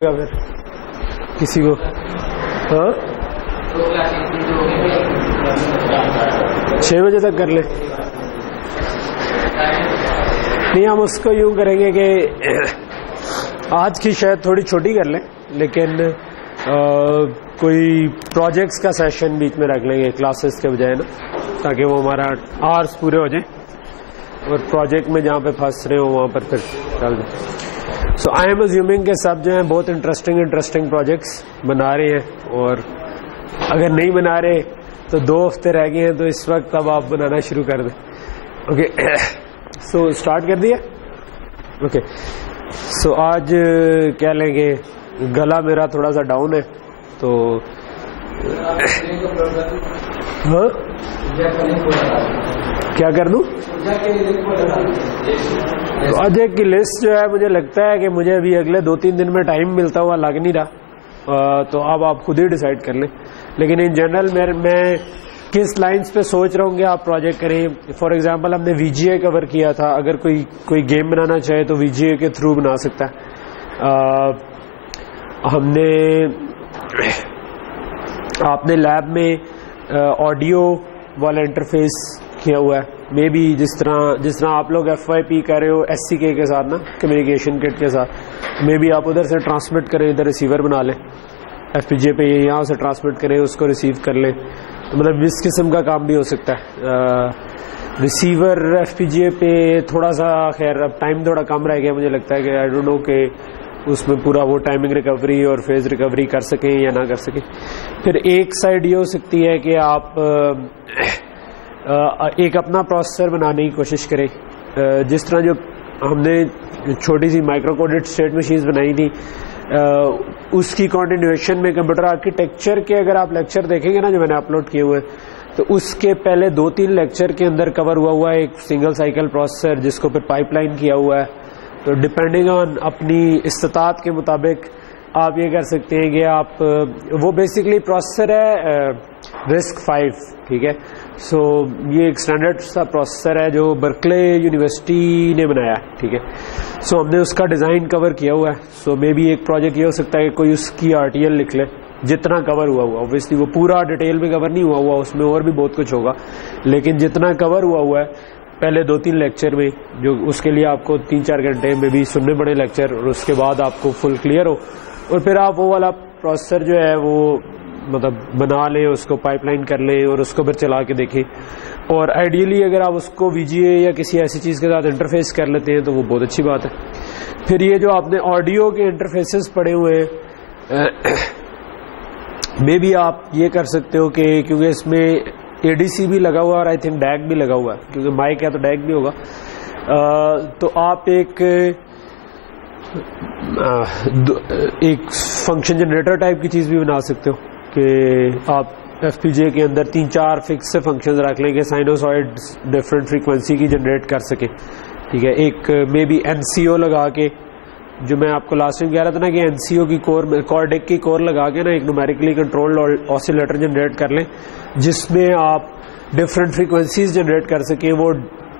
پھر کسی کو ہاں 6 بجے تک کر لیں. نہیں ہم اس کو یوں کریں گے کہ آج کی شاید تھوڑی چھوٹی کر لیں, لیکن کوئی پروجیکٹس کا سیشن بیچ میں رکھ لیں گے کلاسز کے بجائے نا, تاکہ وہ ہمارا آورس پورے ہو جائیں اور پروجیکٹ میں جہاں پہ پھنس رہے ہوں وہاں پر پھر ڈال دیں. سو آئی ایم ازیومنگ کہ سب جو ہیں بہت انٹرسٹنگ پروجیکٹس بنا رہے ہیں, اور اگر نہیں بنا رہے تو 2 ہفتے رہ گئے ہیں, تو اس وقت اب آپ بنانا شروع کر دیں. اوکے سو اسٹارٹ کر دیا. اوکے سو آج کیا لیں گے, گلا میرا تھوڑا سا ڈاؤن ہے تو ہاں کیا کر دوں. اجے کی لسٹ جو ہے مجھے لگتا ہے کہ مجھے ابھی اگلے 2-3 دن میں ٹائم ملتا ہوا لگ نہیں رہا, تو اب آپ خود ہی ڈیسائیڈ کر لیں. لیکن ان جنرل میں کس لائنز پہ سوچ رہا ہوں کہ آپ پروجیکٹ کریں. فار ایگزامپل ہم نے وی جی اے کور کیا تھا, اگر کوئی گیم بنانا چاہے تو وی جی اے کے تھرو بنا سکتا ہے. ہم نے آپ نے لیب میں آڈیو والا انٹرفیس کیا ہوا ہے, مے بی جس طرح آپ لوگ ایف وائی پی کر رہے ہو ایس سی کے ساتھ نا, کمیونیکیشن کٹ کے ساتھ, مے بی آپ ادھر سے ٹرانسمٹ کریں, ادھر ریسیور بنا لیں, ایف پی جے پہ یہاں سے ٹرانسمٹ کریں, اس کو ریسیو کر لیں. تو مطلب اس قسم کا کام بھی ہو سکتا ہے. ریسیور ایف پی جے پہ تھوڑا سا خیر اب ٹائم تھوڑا کم رہ گیا, مجھے لگتا ہے کہ آئی ڈونٹ نو کہ اس میں پورا وہ ٹائمنگ ریکوری اور فیز ریکوری کر سکیں یا نہ کر سکیں. پھر ایک سائڈ یہ ہو سکتی ہے کہ آپ ایک اپنا پروسیسر بنانے کی کوشش کریں, جس طرح جو ہم نے چھوٹی سی مائکرو کوڈڈ اسٹیٹ مشینز بنائی تھی, اس کی کنٹینیویشن میں کمپیوٹر آرکیٹیکچر کے اگر آپ لیکچر دیکھیں گے نا جو میں نے اپلوڈ کیے ہوئے, تو اس کے پہلے 2-3 لیکچر کے اندر کور ہوا ہے ایک سنگل سائیکل پروسیسر, جس کو پھر پائپ لائن کیا ہوا ہے. تو ڈپینڈنگ آن اپنی استطاعت کے مطابق آپ یہ کر سکتے ہیں کہ آپ وہ بیسکلی پروسیسر ہے رسک 5, ٹھیک ہے. سو یہ ایک اسٹینڈرڈ سا پروسیسر ہے جو برکلے یونیورسٹی نے بنایا ہے, ٹھیک ہے. سو ہم نے اس کا ڈیزائن کور کیا ہوا ہے. سو مے بی ایک پروجیکٹ یہ ہو سکتا ہے کہ کوئی اس کی آر ٹی ایل لکھ لے جتنا کور ہوا اوبویسلی وہ پورا ڈیٹیل میں کور نہیں ہوا, اس میں اور بھی بہت کچھ ہوگا, لیکن جتنا کور ہوا ہے پہلے 2-3 لیکچر میں, جو اس کے لیے آپ کو 3-4 گھنٹے میں بھی سننے پڑے لیکچر, اور اس کے بعد آپ کو فل کلیئر ہو, اور پھر آپ وہ والا پروسیسر جو ہے وہ مطلب بنا لیں, اس کو پائپ لائن کر لیں اور اس کو پھر چلا کے دیکھیں. اور آئیڈیلی اگر آپ اس کو وی جی اے یا کسی ایسی چیز کے ساتھ انٹرفیس کر لیتے ہیں تو وہ بہت اچھی بات ہے. پھر یہ جو آپ نے آڈیو کے انٹرفیسز پڑے ہوئے ہیں, میں بھی آپ یہ کر سکتے ہو کہ کیونکہ اس میں اے ڈی سی بھی لگا ہوا ہے اور آئی تھنک ڈیک بھی لگا ہوا ہے, کیونکہ مائک ہے تو ڈیک بھی ہوگا, تو آپ ایک فنکشن جنریٹر ٹائپ کی چیز بھی بنا سکتے ہو کہ آپ ایف پی جے کے اندر 3-4 فکس سے فنکشن رکھ لیں گے, سائنوسائڈ ڈفرینٹ فریکوینسی کی جنریٹ کر سکیں, ٹھیک ہے. ایک مے بی این سی او لگا کے, جو میں آپ کو لاسٹ ٹائم کہہ رہا تھا نا کہ این سی او کی کارڈیک کی کور لگا کے نا ایک نومیریکلی کنٹرولڈ آسیلیٹر جنریٹ کر لیں, جس میں آپ ڈفرینٹ فریکوینسیز جنریٹ کر سکیں. وہ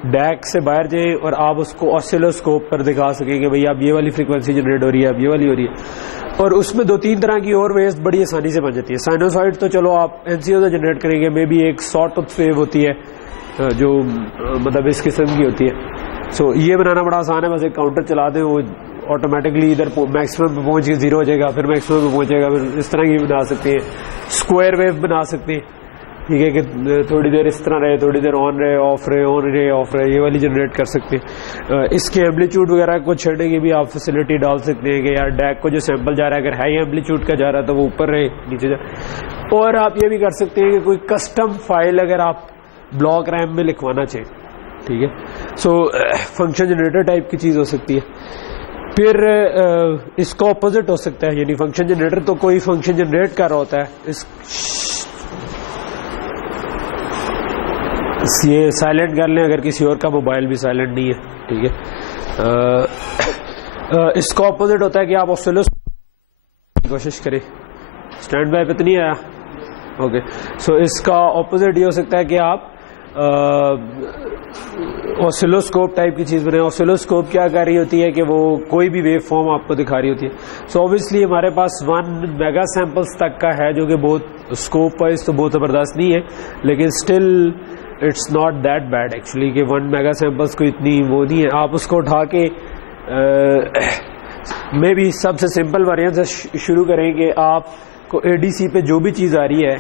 ڈیک سے باہر جائیں اور آپ اس کو آسیلوسکوپ پر دکھا سکیں کہ بھئی اب یہ والی فریکوینسی جنریٹ ہو رہی ہے, اب یہ والی ہو رہی ہے. اور اس میں 2-3 طرح کی اور ویز بڑی آسانی سے بن جاتی ہے. سائنوسائڈ تو چلو آپ این سی او سے جنریٹ کریں گے, مے بی ایک سارٹ آف ویو ہوتی ہے جو مطلب اس قسم کی ہوتی ہے. سو یہ بنانا بڑا آسان ہے, بس ایک کاؤنٹر چلا دیں, وہ آٹومیٹکلی ادھر میکسیمم پہ پہنچ کے 0 ہو جائے گا, پھر میکسیمم پہ پہنچے گا, پھر اس طرح کی بنا سکتے ہیں. اسکوائر ویو بنا سکتے ہیں, ٹھیک ہے, کہ تھوڑی دیر اس طرح رہے, تھوڑی دیر آن رہے, آف رہے, آن رہے, آف رہے, یہ والی جنریٹ کر سکتے ہیں. اس کے ایمپلیٹیوڈ وغیرہ کو چھیڑنے کی بھی آپ فیسلٹی ڈال سکتے ہیں کہ یار ڈیک کو جو سیمپل جا رہا ہے اگر ہائی ایمپلیٹیوڈ کا جا رہا ہے تو وہ اوپر رہے, نیچے جا. اور آپ یہ بھی کر سکتے ہیں کہ کوئی کسٹم فائل اگر آپ بلاک ریم میں لکھوانا چاہیں, ٹھیک ہے. سو فنکشن جنریٹر ٹائپ کی چیز ہو سکتی ہے. پھر اس کا اپوزٹ ہو سکتا ہے, یعنی فنکشن جنریٹر تو کوئی فنکشن جنریٹ کر رہا ہوتا ہے, یہ سائلنٹ کر لیں اگر کسی اور کا موبائل بھی سائلنٹ نہیں ہے, ٹھیک ہے. اس کا اپوزٹ ہوتا ہے کہ آپ آسیلوسکوپ کی کوشش کریں. اسٹینڈ بائی پہ تو نہیں آیا, اوکے. سو اس کا اپوزٹ یہ ہو سکتا ہے کہ آپ اوسیلوسکوپ ٹائپ کی چیز بنائیں. اوسیلوسکوپ کیا کر رہی ہوتی ہے کہ وہ کوئی بھی ویو فارم آپ کو دکھا رہی ہوتی ہے. سو اوبیسلی ہمارے پاس 1 میگا سیمپلس تک کا ہے جو کہ بہت اسکوپ وائز تو بہت زبردست نہیں ہے, لیکن still it's not that bad actually کہ 1 میگا سیمپلس کو اتنی وہ نہیں ہے. آپ اس کو اٹھا کے میں بھی سب سے سمپل ویریانٹ سے شروع کریں کہ آپ کو اے ڈی سی پہ جو بھی چیز آ رہی ہے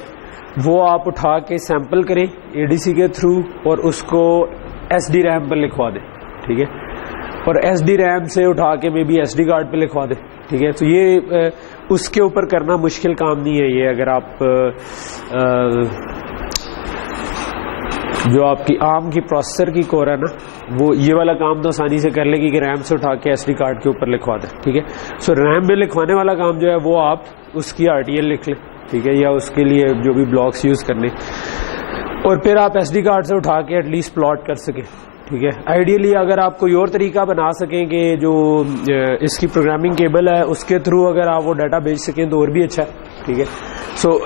وہ آپ اٹھا کے سیمپل کریں اے ڈی سی کے تھرو اور اس کو ایس ڈی ریم پر لکھوا دیں, ٹھیک ہے, اور ایس ڈی ریم سے اٹھا کے میں بھی ایس ڈی کارڈ پہ لکھوا دیں, ٹھیک ہے. تو یہ اس کے اوپر کرنا مشکل کام نہیں ہے. یہ اگر آپ جو آپ کی عام کی پروسیسر کی کور ہے نا, وہ یہ والا کام تو آسانی سے کر لے گی کہ ریم سے اٹھا کے ایس ڈی کارڈ کے اوپر لکھوا دیں, ٹھیک ہے. سو ریم میں لکھوانے والا کام جو ہے وہ آپ اس کی آر ٹی ایل لکھ لیں, ٹھیک ہے, یا اس کے لیے جو بھی بلاکس یوز کرنے, اور پھر آپ ایس ڈی کارڈ سے اٹھا کے ایٹ لیسٹ پلاٹ کر سکیں, ٹھیک ہے. آئیڈیلی اگر آپ کوئی اور طریقہ بنا سکیں کہ جو اس کی پروگرامنگ کیبل ہے اس کے تھرو اگر آپ وہ ڈیٹا بھیج سکیں تو اور بھی اچھا ہے, ٹھیک ہے. سو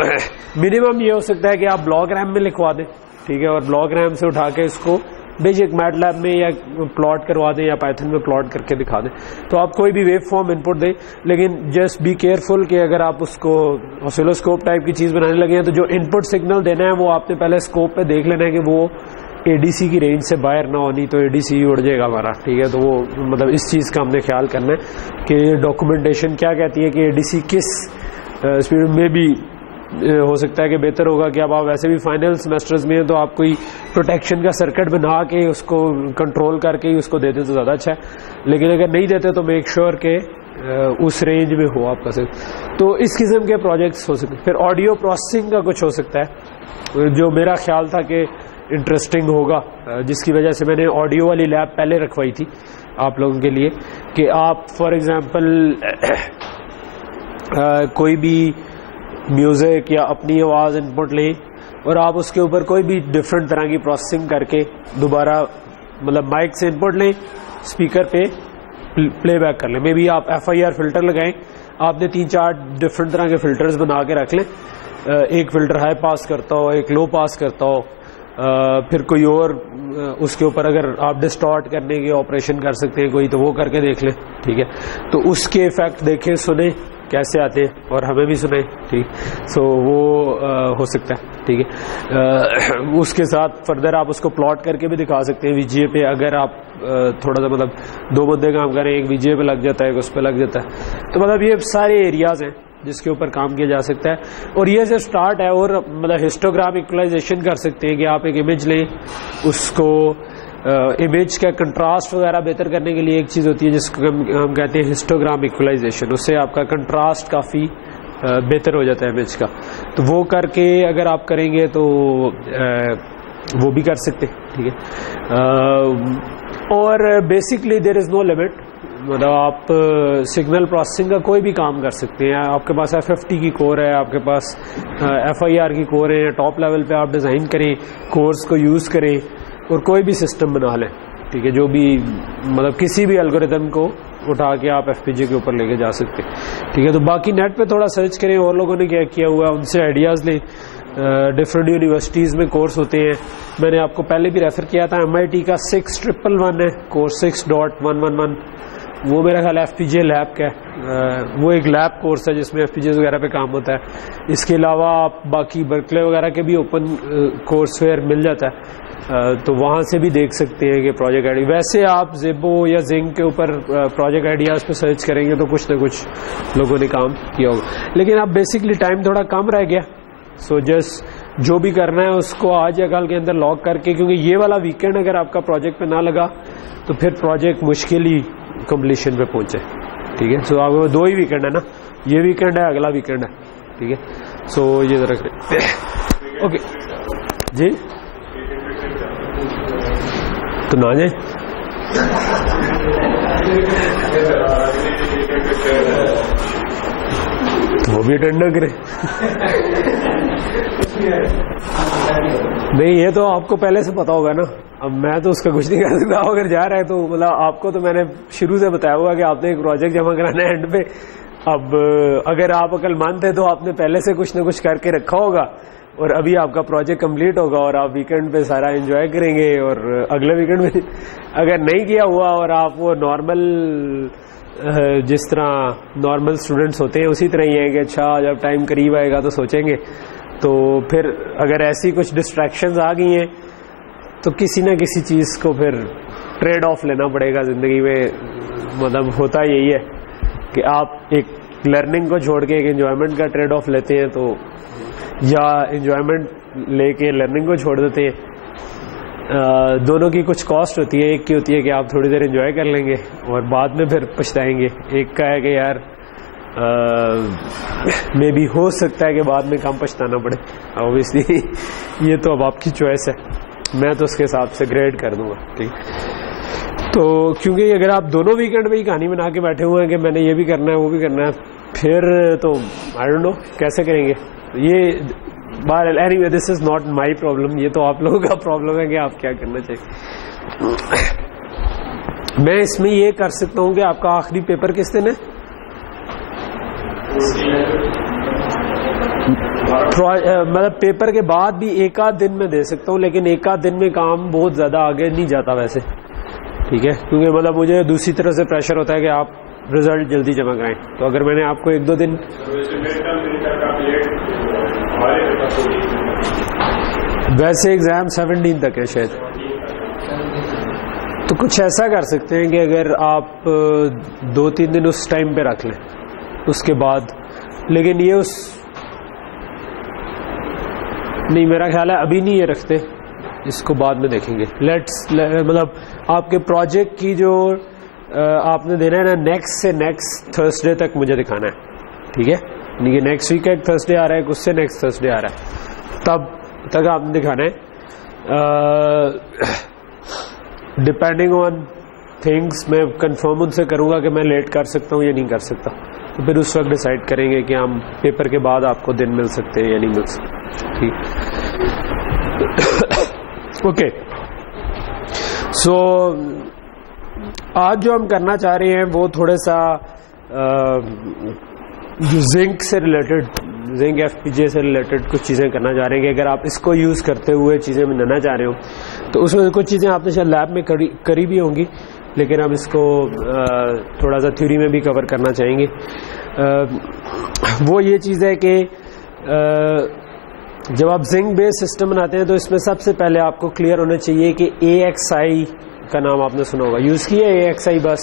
منیمم یہ ہو سکتا ہے کہ آپ بلاک ریم میں لکھوا دیں, ٹھیک ہے, اور بلاک ریم سے اٹھا کے اس کو بیسک میٹ لیب میں یا پلاٹ کروا دیں یا پائتھن میں پلاٹ کر کے دکھا دیں. تو آپ کوئی بھی ویو فارم ان پٹ دیں, لیکن جسٹ بی کیئرفل کہ اگر آپ اس کو اوسیلوسکوپ ٹائپ کی چیز بنانے لگے ہیں تو جو ان پٹ سگنل دینا ہے وہ آپ نے پہلے اسکوپ پہ دیکھ لینا ہے کہ وہ اے ڈی سی کی رینج سے باہر نہ ہونی, تو اے ڈی سی اڑ جائے گا ہمارا, ٹھیک ہے. تو وہ مطلب اس چیز کا ہم نے خیال کرنا ہے کہ ڈاکومنٹیشن کیا کہتی ہے کہ اے ڈی سی کس اسپیڈ میں بھی ہو سکتا ہے کہ بہتر ہوگا کہ اب آپ ویسے بھی فائنل سیمسٹرز میں ہیں تو آپ کوئی پروٹیکشن کا سرکٹ بنا کے اس کو کنٹرول کر کے اس کو دیتے تو زیادہ اچھا ہے, لیکن اگر نہیں دیتے تو میک شیور کہ اس رینج میں ہو آپ کا صرف. تو اس قسم کے پروجیکٹس ہو سکتے. پھر آڈیو پروسیسنگ کا کچھ ہو سکتا ہے جو میرا خیال تھا کہ انٹرسٹنگ ہوگا, جس کی وجہ سے میں نے آڈیو والی لیب پہلے رکھوائی تھی آپ لوگوں کے لیے کہ آپ فار ایگزامپل کوئی بھی میوزک یا اپنی آواز ان پٹ لیں اور آپ اس کے اوپر کوئی بھی ڈفرینٹ طرح کی پروسیسنگ کر کے دوبارہ مطلب مائک سے ان پٹ لیں, اسپیکر پہ پلے بیک کر لیں. مے بی آپ ایف آئی آر فلٹر لگائیں, آپ نے 3-4 ڈفرینٹ طرح کے فلٹرز بنا کے رکھ لیں, ایک فلٹر ہائی پاس کرتا ہو, ایک لو پاس کرتا ہو, پھر کوئی اور اس کے اوپر اگر آپ ڈسٹارٹ کرنے کے آپریشن کر سکتے ہیں کوئی تو وہ کر کے دیکھ لیں, ٹھیک ہے. تو اس کے افیکٹ دیکھیں, سنیں کیسے آتے ہیں اور ہمیں بھی سنیں, ٹھیک. سو وہ ہو سکتا ہے, ٹھیک ہے. اس کے ساتھ فردر آپ اس کو پلاٹ کر کے بھی دکھا سکتے ہیں وی جی اے پہ. اگر آپ تھوڑا سا مطلب 2 بندے کام کریں, ایک وی جی اے پہ لگ جاتا ہے, ایک اس پہ لگ جاتا ہے, تو مطلب یہ سارے ایریاز ہیں جس کے اوپر کام کیا جا سکتا ہے. اور یہ سے اسٹارٹ ہے, اور مطلب ہسٹوگرام ایکولائزیشن کر سکتے ہیں کہ آپ ایک امیج لیں, اس کو امیج کا کنٹراسٹ وغیرہ بہتر کرنے کے لیے ایک چیز ہوتی ہے جس کو ہم کہتے ہیں ہسٹوگرام ایکولائزیشن. اس سے آپ کا کنٹراسٹ کافی بہتر ہو جاتا ہے امیج کا. تو وہ کر کے اگر آپ کریں گے تو وہ بھی کر سکتے ہیں, ٹھیک ہے. اور basically there is no limit, مطلب آپ سگنل پروسیسنگ کا کوئی بھی کام کر سکتے ہیں. آپ کے پاس FFT کی کور ہے, آپ کے پاس FIR کی کور ہے, ٹاپ لیول پہ آپ ڈیزائن کریں, کورس کو یوز کریں اور کوئی بھی سسٹم بنا لیں, ٹھیک ہے. جو بھی مطلب کسی بھی الگوریتم کو اٹھا کے آپ FPGA کے اوپر لے کے جا سکتے ہیں, ٹھیک ہے. تو باقی نیٹ پہ تھوڑا سرچ کریں اور لوگوں نے کیا کیا ہوا ان سے آئیڈیاز لیں. ڈفرینٹ یونیورسٹیز میں کورس ہوتے ہیں. میں نے آپ کو پہلے بھی ریفر کیا تھا, MIT کا 6111 ہے کورس 6.111, وہ میرا خیال FPGA لیب کا ہے. وہ ایک لیب کورس ہے جس میں FPGA وغیرہ پہ کام ہوتا ہے. اس کے علاوہ آپ باقی برکلے وغیرہ کے بھی اوپن کورس ویئر مل جاتا ہے, تو وہاں سے بھی دیکھ سکتے ہیں کہ پروجیکٹ آئیڈیا. ویسے آپ زیبو یا زنگ کے اوپر پروجیکٹ آئیڈیاز پہ سرچ کریں گے تو کچھ نہ کچھ لوگوں نے کام کیا ہوگا. لیکن اب بیسکلی ٹائم تھوڑا کم رہ گیا, سو جسٹ جو بھی کرنا ہے اس کو آج یا کل کے اندر لاک کر کے, کیونکہ یہ والا ویکینڈ اگر آپ کا پروجیکٹ پہ نہ لگا تو پھر پروجیکٹ مشکل ہی کمپلیشن پہ پہنچے, ٹھیک ہے. سو آپ 2 ہی ویکینڈ ہے نا, یہ ویکینڈ ہے, اگلا ویکینڈ ہے, ٹھیک ہے. سو یہ رکھ لیں. اوکے جی, تو نہ جائیں. تو وہ بھی اٹینڈ نہ کریں. نہیں, یہ تو آپ کو پہلے سے پتا ہوگا نا, اب میں تو اس کا کچھ نہیں کر سکتا. اگر جا رہا ہے تو مطلب آپ کو تو میں نے شروع سے بتایا ہوگا کہ آپ نے ایک پروجیکٹ جمع کرانا ہے اینڈ پہ. اب اگر آپ عقل مند تھے تو آپ نے پہلے سے کچھ نہ کچھ کر کے رکھا ہوگا, اور ابھی آپ کا پروجیکٹ کمپلیٹ ہوگا اور آپ ویکینڈ پہ سارا انجوائے کریں گے, اور اگلے ویکینڈ میں اگر نہیں کیا ہوا اور آپ وہ نارمل جس طرح نارمل اسٹوڈنٹس ہوتے ہیں اسی طرح ہی ہیں کہ اچھا جب ٹائم قریب آئے گا تو سوچیں گے, تو پھر اگر ایسی کچھ ڈسٹریکشنز آ گئی ہیں تو کسی نہ کسی چیز کو پھر ٹریڈ آف لینا پڑے گا زندگی میں. مطلب ہوتا یہی ہے کہ آپ ایک لرننگ کو چھوڑ کے ایک انجوائمنٹ کا ٹریڈ آف لیتے ہیں, تو یا انجوائمنٹ لے کے لرننگ کو چھوڑ دیتے ہیں. دونوں کی کچھ کاسٹ ہوتی ہے, ایک کی ہوتی ہے کہ آپ تھوڑی دیر انجوائے کر لیں گے اور بعد میں پھر پچھتائیں گے, ایک کا ہے کہ یار میں بھی ہو سکتا ہے کہ بعد میں کم پچھتانا پڑے. اوبیسلی یہ تو اب آپ کی چوائس ہے, میں تو اس کے حساب سے گریڈ کر دوں گا. ٹھیک, تو کیونکہ اگر آپ دونوں ویکینڈ میں ہی کہانی بنا کے بیٹھے ہوئے ہیں کہ میں نے یہ بھی کرنا ہے وہ بھی کرنا ہے, پھر تو آئی ڈونٹ نو کیسے کریں گے. یہ any way this is not my problem, یہ تو آپ لوگوں کا پرابلم ہے کہ آپ کیا کرنا چاہیے. میں اس میں یہ کر سکتا ہوں کہ آپ کا آخری پیپر کس دن ہے, مطلب پیپر کے بعد بھی ایک آدھ دن میں دے سکتا ہوں, لیکن ایک آدھ دن میں کام بہت زیادہ آگے نہیں جاتا ویسے. ٹھیک ہے, کیونکہ مطلب مجھے دوسری طرح سے پریشر ہوتا ہے کہ آپ رزلٹ جلدی جمع کرائیں. تو اگر میں نے آپ کو ایک دو دن ویسے ایگزام 17 تک ہے شاید, تو کچھ ایسا کر سکتے ہیں کہ اگر آپ 2-3 دن اس ٹائم پہ رکھ لیں اس کے بعد, لیکن یہ اس نہیں میرا خیال ہے ابھی نہیں یہ رکھتے, اس کو بعد میں دیکھیں گے. مطلب آپ کے پروجیکٹ کی جو آپ نے دینا ہے نا نیکسٹ سے نیکسٹ تھرسڈے تک مجھے دکھانا ہے. ٹھیک ہے, یعنی کہ نیکسٹ ویک کا ایک تھرسڈے آ رہا ہے, اس سے نیکسٹ تھرسڈے آ رہا ہے, تب تک آپ نے دکھانا ہے. ڈپینڈنگ آن تھنگس میں کنفرم ان سے کروں گا کہ میں لیٹ کر سکتا ہوں یا نہیں کر سکتا, تو پھر اس وقت ڈیسائیڈ کریں گے کہ ہم پیپر کے بعد آپ کو دن مل سکتے ہیں یا نہیں مل سکتے. ٹھیک, اوکے. سو آج جو ہم کرنا چاہ رہے ہیں وہ تھوڑا سا زنک سے ریلیٹڈ, زنک ایف پی جے سے ریلیٹڈ کچھ چیزیں کرنا چاہ رہے ہیں کہ اگر آپ اس کو یوز کرتے ہوئے چیزیں بنانا چاہ رہے ہو تو اس میں کچھ چیزیں آپ نے شاید لیب میں کری بھی ہوں گی, لیکن ہم اس کو تھوڑا سا تھیوری میں بھی کور کرنا چاہیں گے. وہ یہ چیز ہے کہ جب آپ زنک بیس سسٹم بناتے ہیں تو اس میں سب سے پہلے آپ کو کلیئر ہونا چاہیے کہ اے ایکس آئی کا نام آپ نے سنا ہوگا, یوز کیا اے ایکس آئی بس.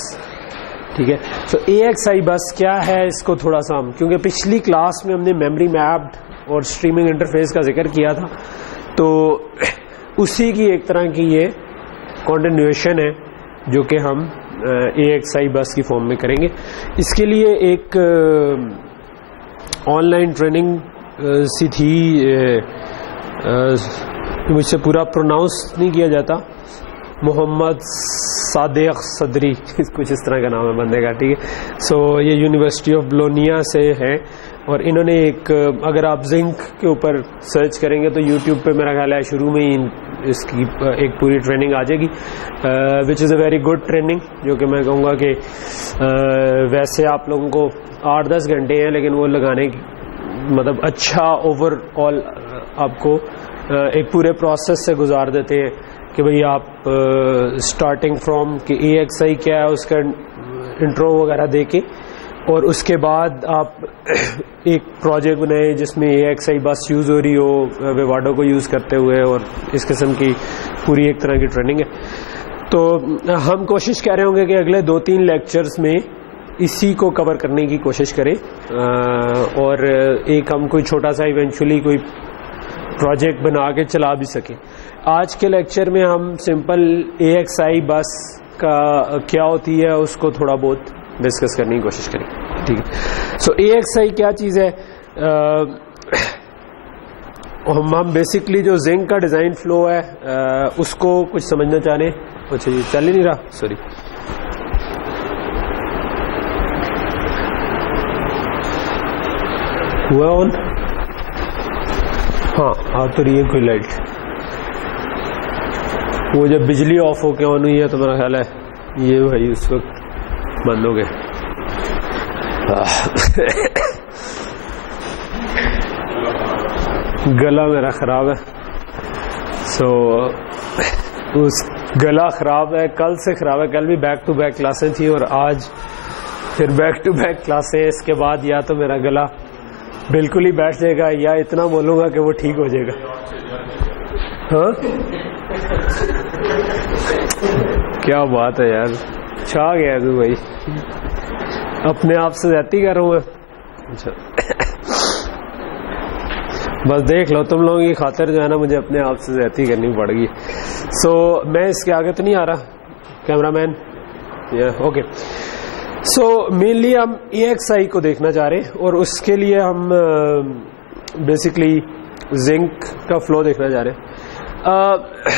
ٹھیک ہے, سو اے ایکس آئی بس کیا ہے اس کو تھوڑا سا ہم, کیونکہ پچھلی کلاس میں ہم نے میموری میپڈ اور اسٹریمنگ انٹرفیس کا ذکر کیا تھا, تو اسی کی ایک طرح کی یہ کنٹینیویشن ہے جو کہ ہم اے ایکس آئی بس کی فارم میں کریں گے. اس کے لیے ایک آن لائن ٹریننگ سی تھی, مجھ سے پورا پروناؤنس نہیں کیا جاتا, محمد صادق صدری کچھ اس طرح کا نام ہے بندے کا. ٹھیک ہے, سو یہ یونیورسٹی آف بولونیا سے ہے, اور انہوں نے ایک, اگر آپ زنک کے اوپر سرچ کریں گے تو یوٹیوب پہ میرا خیال ہے شروع میں ہی اس کی ایک پوری ٹریننگ آ جائے گی, وچ از اے ویری گڈ ٹریننگ, جو کہ میں کہوں گا کہ ویسے آپ لوگوں کو 8-10 گھنٹے ہیں, لیکن وہ لگانے کی مطلب اچھا اوور آل آپ کو ایک پورے پروسیس سے گزار دیتے ہیں کہ بھئی آپ اسٹارٹنگ فرام کہ اے ایکس آئی کیا ہے اس کا انٹرو وغیرہ دے کے, اور اس کے بعد آپ ایک پروجیکٹ بنائیں جس میں اے ایکس آئی بس یوز ہو رہی ہو ویواڈو کو یوز کرتے ہوئے, اور اس قسم کی پوری ایک طرح کی ٹریننگ ہے. تو ہم کوشش کر رہے ہوں گے کہ اگلے 2-3 لیکچرز میں اسی کو کور کرنے کی کوشش کریں, اور ایک ہم کوئی چھوٹا سا ایونچولی کوئی پروجیکٹ بنا کے چلا بھی سکیں. آج کے لیکچر میں ہم سمپل اے ایکس آئی بس کا کیا ہوتی ہے اس کو تھوڑا بہت ڈسکس کرنے کی کوشش کریں. ٹھیک ہے, سو اے ایکس آئی کیا چیز ہے, ہم بیسکلی جو زنک کا ڈیزائن فلو ہے اس کو کچھ سمجھنا چاہ رہے ہیں. اچھا جی, چل ہی نہیں رہا, سوری. ہوا آن, ہاں آ تو رہی ہے کوئی لائٹ, وہ جب بجلی آف ہو کے آن ہوئی ہے تو میرا خیال ہے یہ بھائی اس وقت بند ہو گئے. گلا میرا خراب ہے، سو اس گلا خراب ہے، کل سے خراب ہے. کل بھی بیک ٹو بیک کلاسیں تھیں اور آج پھر بیک ٹو بیک کلاسیں. اس کے بعد یا تو میرا گلا بالکل ہی بیٹھ جائے گا یا اتنا بولوں گا کہ وہ ٹھیک ہو جائے گا. ہاں کیا بات ہے یار، چھا گیا تو بھائی، اپنے آپ سے زیادتی کر رہا ہوں میں. اچھا بس دیکھ لو تم لوگوں کی خاطر جو ہے نا مجھے اپنے آپ سے زیادتی کرنی پڑ گئی. سو میں اس کے آگے تو نہیں آ رہا کیمرہ مین؟ اوکے. سو مینلی ہم AXI کو دیکھنا چاہ رہے ہیں اور اس کے لیے ہم بیسکلی زنک کا فلو دیکھنا چاہ رہے ہیں.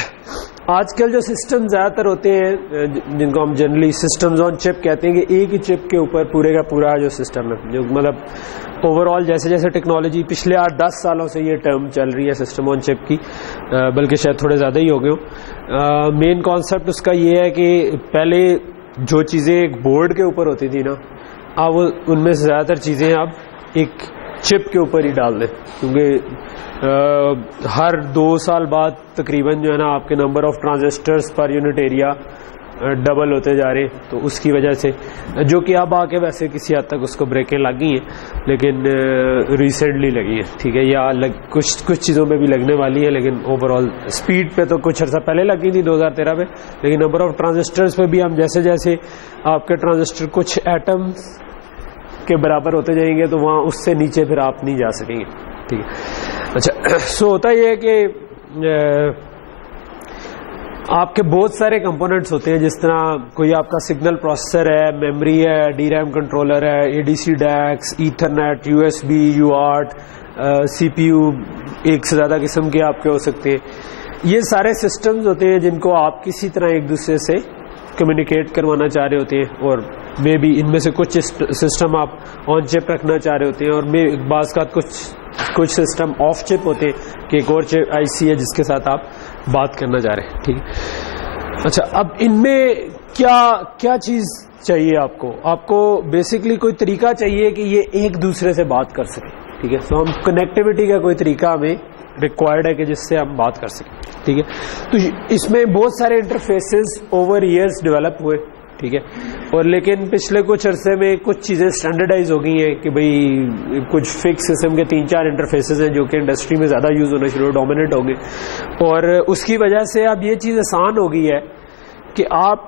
آج کل جو سسٹم زیادہ تر ہوتے ہیں جن کو ہم جنرلی سسٹمز آن چپ کہتے ہیں، کہ ایک ہی چپ کے اوپر پورے کا پورا جو سسٹم ہے، جو مطلب اوور آل جیسے جیسے ٹیکنالوجی پچھلے 8-10 سالوں سے یہ ٹرم چل رہی ہے سسٹم آن چپ کی، بلکہ شاید تھوڑے زیادہ ہی ہو گئے ہوں. مین کانسیپٹ اس کا یہ ہے کہ پہلے جو چیزیں ایک بورڈ کے اوپر ہوتی تھی نا، اب ان میں سے زیادہ تر چیزیں اب ایک چپ کے اوپر ہی ڈال دیں، کیونکہ ہر 2 سال بعد تقریباً جو ہے نا آپ کے number of transistors per unit area double ہوتے جا رہے ہیں. تو اس کی وجہ سے جو کہ اب آ کے ویسے کسی حد تک اس کو بریکیں لگ گئی ہیں، لیکن ریسنٹلی لگی ہیں، ٹھیک ہے، یا کچھ چیزوں پہ بھی لگنے والی ہیں، لیکن اوور آل اسپیڈ پہ تو کچھ عرصہ پہلے لگ گئی تھی 2013 پہ، لیکن نمبر آف ٹرانزسٹرز پہ بھی ہم جیسے جیسے آپ کے ٹرانزسٹر کچھ ایٹم کے برابر ہوتے جائیں گے تو وہاں اس سے نیچے پھر آپ نہیں جا سکیں گے، ٹھیک ہے. اچھا سو ہوتا یہ ہے کہ آپ کے بہت سارے کمپوننٹس ہوتے ہیں، جس طرح کوئی آپ کا سگنل پروسیسر ہے، میموری ہے، ڈی ریم کنٹرولر ہے، ADC DACs, Ethernet, USB UART، CPU، ایک سے زیادہ قسم کے آپ کے ہو سکتے ہیں. یہ سارے سسٹمز ہوتے ہیں جن کو آپ کسی طرح ایک دوسرے سے کمیونیکیٹ کروانا چاہ رہے ہوتے ہیں، اور مے بی ان میں سے کچھ سسٹم آپ آن چپ رکھنا چاہ رہے ہوتے ہیں، اور بعض کا کچھ سسٹم آف چپ ہوتے ہیں کہ ایک اور چپ IC ہے جس کے ساتھ آپ بات کرنا چاہ رہے ہیں، ٹھیک ہے. اچھا اب ان میں کیا چیز چاہیے آپ کو بیسکلی کوئی طریقہ چاہیے کہ یہ ایک دوسرے سے بات کر سکیں، ٹھیک ہے. تو ہم کنیکٹیوٹی کا کوئی طریقہ ہمیں ریکوائرڈ ہے کہ جس سے ہم بات کر سکیں، ٹھیک ہے. تو اس میں بہت سارے انٹرفیسز اوور ایئرس ڈیولپ ہوئے، ٹھیک ہے، اور لیکن پچھلے کچھ عرصے میں کچھ چیزیں اسٹینڈرڈائز ہو گئی ہیں کہ بھئی کچھ فکس قسم کے 3-4 انٹرفیسز ہیں جو کہ انڈسٹری میں زیادہ یوز ہونا شروع ڈومیننٹ ہو گئے، اور اس کی وجہ سے اب یہ چیز آسان ہو گئی ہے کہ آپ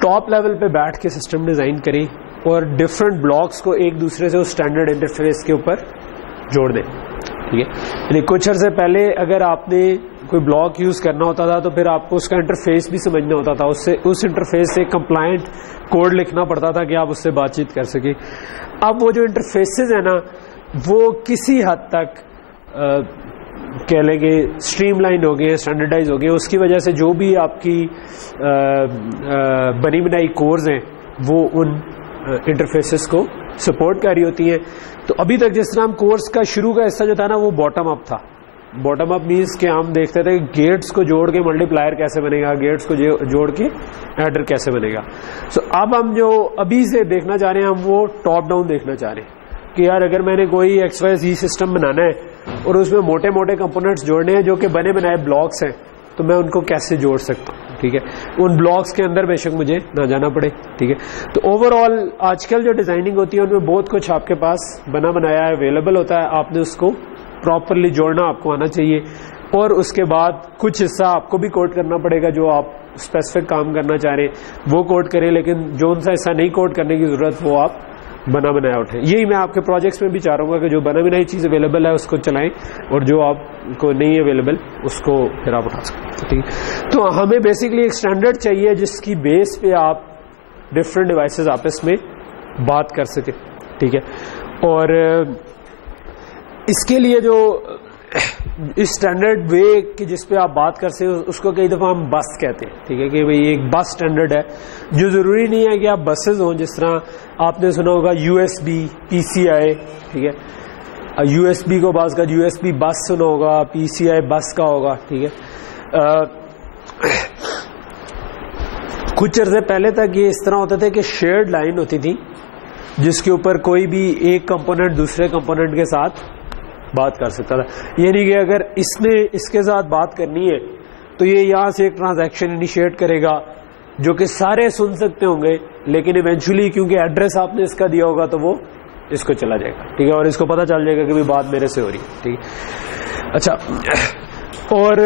ٹاپ لیول پہ بیٹھ کے سسٹم ڈیزائن کریں اور ڈفرینٹ بلاکس کو ایک دوسرے سے اس اسٹینڈرڈ انٹرفیس کے اوپر جوڑ دیں، ٹھیک ہے. یعنی کچھ عرصے پہلے اگر آپ نے کوئی بلاک یوز کرنا ہوتا تھا تو پھر آپ کو اس کا انٹرفیس بھی سمجھنا ہوتا تھا، اس انٹرفیس سے کمپلائنٹ کوڈ لکھنا پڑتا تھا کہ آپ اس سے بات چیت کر سکیں. اب وہ جو انٹرفیسز ہیں نا وہ کسی حد تک کہہ لیں کہ اسٹریم لائن ہو گئے، اسٹینڈرڈائز ہو گئے. اس کی وجہ سے جو بھی آپ کی بنی بنائی کورز ہیں وہ ان انٹرفیسز کو سپورٹ کر رہی ہوتی ہیں. تو ابھی تک جس طرح ہم کورس کا شروع کا حصہ جو تھا نا وہ باٹم اپ تھا. باٹم اپ مینس کہ ہم دیکھتے تھے کہ گیٹس کو جوڑ کے ملٹی پلائر کیسے بنے گا، گیٹس کو جوڑ کے ایڈر کیسے بنے گا. سو اب ہم جو ابھی سے دیکھنا چاہ رہے ہیں ہم وہ ٹاپ ڈاؤن دیکھنا چاہ رہے ہیں کہ یار اگر میں نے کوئی XYZ سسٹم بنانا ہے اور اس میں موٹے موٹے کمپوننٹس جوڑنے ہیں جو کہ بنے بنائے بلاکس ہیں تو میں ان کو کیسے جوڑ سکتا ہوں، ٹھیک ہے. ان بلاکس کے اندر بے شک مجھے نہ جانا پڑے، ٹھیک ہے. تو اوور آل آج کل جو ڈیزائننگ ہوتی ہے ان میں بہت کچھ آپ کے پاس بنا بنایا اویلیبل ہوتا ہے. آپ نے اس کو پراپرلی جوڑنا آپ کو آنا چاہیے، اور اس کے بعد کچھ حصہ آپ کو بھی کوڈ کرنا پڑے گا. جو آپ اسپیسیفک کام کرنا چاہ رہے ہیں وہ کوڈ کریں، لیکن جو ان سا حصہ نہیں کوڈ کرنے کی ضرورت وہ آپ بنا بنایا اٹھیں. یہی میں آپ کے پروجیکٹس میں بھی چاہ رہا ہوں گا کہ جو بنا بنائی چیز اویلیبل ہے اس کو چلائیں، اور جو آپ کو نہیں اویلیبل اس کو پھر آپ اٹھا سکتے ہیں، ٹھیک ہے. تو ہمیں بیسکلی ایک اسٹینڈرڈ چاہیے جس کی بیس پہ آپ ڈفرینٹ ڈیوائسز آپس میں بات کر سکیں، ٹھیک ہے. اور اس کے لیے جو اسٹینڈرڈ وے کہ جس پہ آپ بات کر سکیں اس کو کئی دفعہ ہم بس کہتے ہیں، ٹھیک ہے، کہ بھئی ایک بس اسٹینڈرڈ ہے جو ضروری نہیں ہے کہ آپ بسز ہوں. جس طرح آپ نے سنا ہوگا USB PCI، ٹھیک ہے. USB کو بعض کا USB بس سنا ہوگا، PCI بس کا ہوگا، ٹھیک ہے. کچھ عرصے پہلے تک یہ اس طرح ہوتا تھا کہ شیئرڈ لائن ہوتی تھی جس کے اوپر کوئی بھی ایک کمپوننٹ دوسرے کمپوننٹ کے ساتھ بات کر سکتا تھا. یعنی کہ اگر اس نے اس کے ساتھ بات کرنی ہے تو یہ یہاں سے ایک ٹرانزیکشن انیشیٹ کرے گا جو کہ سارے سن سکتے ہوں گے, لیکن ایونچولی کیونکہ ایڈریس آپ نے اس کا دیا ہوگا تو وہ اس کو چلا جائے گا, ٹھیک ہے, اور اس کو پتہ چل جائے گا کہ بھی بات میرے سے ہو رہی ہے, ٹھیک ہے. اچھا, اور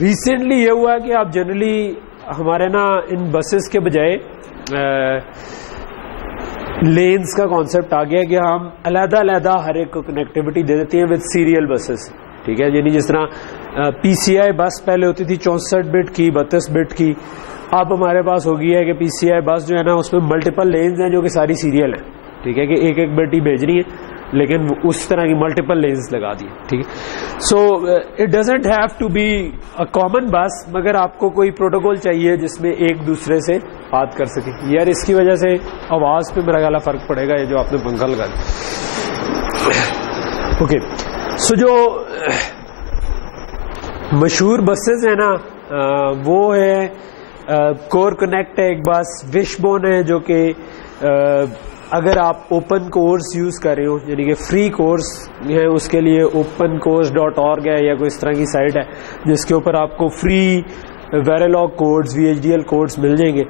ریسنٹلی یہ ہوا کہ آپ جنرلی ہمارے نا ان بسز کے بجائے لینز کا کانسیپٹ آ گیا کہ ہم علیحدہ علیحدہ ہر ایک کو کنیکٹیوٹی دے دیتے ہیں وتھ سیریل بسز, ٹھیک ہے. یعنی جس طرح پی سی آئی بس پہلے ہوتی تھی 64 بٹ کی 32 بٹ کی, اب ہمارے پاس ہو گئی ہے کہ پی سی آئی بس جو ہے نا اس میں ملٹیپل لینز ہیں جو کہ ساری سیریل ہیں, ٹھیک ہے, کہ ایک ایک بٹ ہی بھیج رہی ہے لیکن اس طرح کی ملٹیپل لینز لگا دی, ٹھیک ہے. So it doesn't have to be a common bus, مگر آپ کو کوئی پروٹوکول چاہیے جس میں ایک دوسرے سے بات کر سکے. یار اس کی وجہ سے آواز پہ میرا خیال فرق پڑے گا, یہ جو آپ نے پنکھا لگا دیا. اوکے, سو جو مشہور بسز ہیں نا وہ ہے کور کنیکٹ ہے ایک بس, وش بون ہے جو کہ اگر آپ اوپن کورس یوز کر رہے ہو یعنی کہ فری کورس ہے اس کے لیے opencourse.org ہے یا کوئی اس طرح کی سائٹ ہے جس کے اوپر آپ کو فری ویریلاگ کوڈز VHDL کوڈز مل جائیں گے.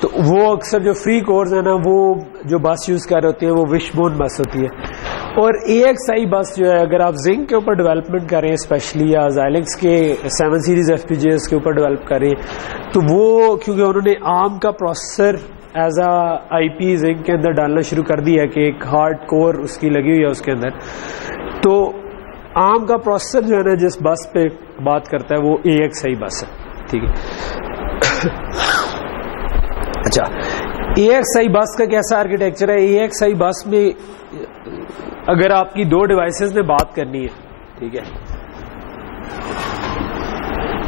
تو وہ اکثر جو فری کورس ہیں نا وہ جو بس یوز کر رہے ہوتے ہیں وہ وش بون بس ہوتی ہے. اور AXI بس جو ہے اگر آپ زنک کے اوپر ڈیولپمنٹ کر رہے ہیں اسپیشلی یا زائلنکس کے 7 سیریز FPGAs کے اوپر ڈیولپ کر رہے ہیں تو وہ کیونکہ انہوں نے ARM کا processor as a I P zinc کے اندر ڈالنا شروع کر دیا ہے کہ ایک ہارڈ کور اس کی لگی ہوئی ہے اس کے اندر, تو ARM کا پروسیسر جو ہے نا جس بس پہ بات کرتا ہے وہ AXI بس ہے, ٹھیک ہے. اچھا, AXI بس کا کیسا آرکیٹیکچر ہے؟ AXI بس میں اگر آپ کی دو ڈیوائسز نے بات کرنی ہے, ٹھیک ہے,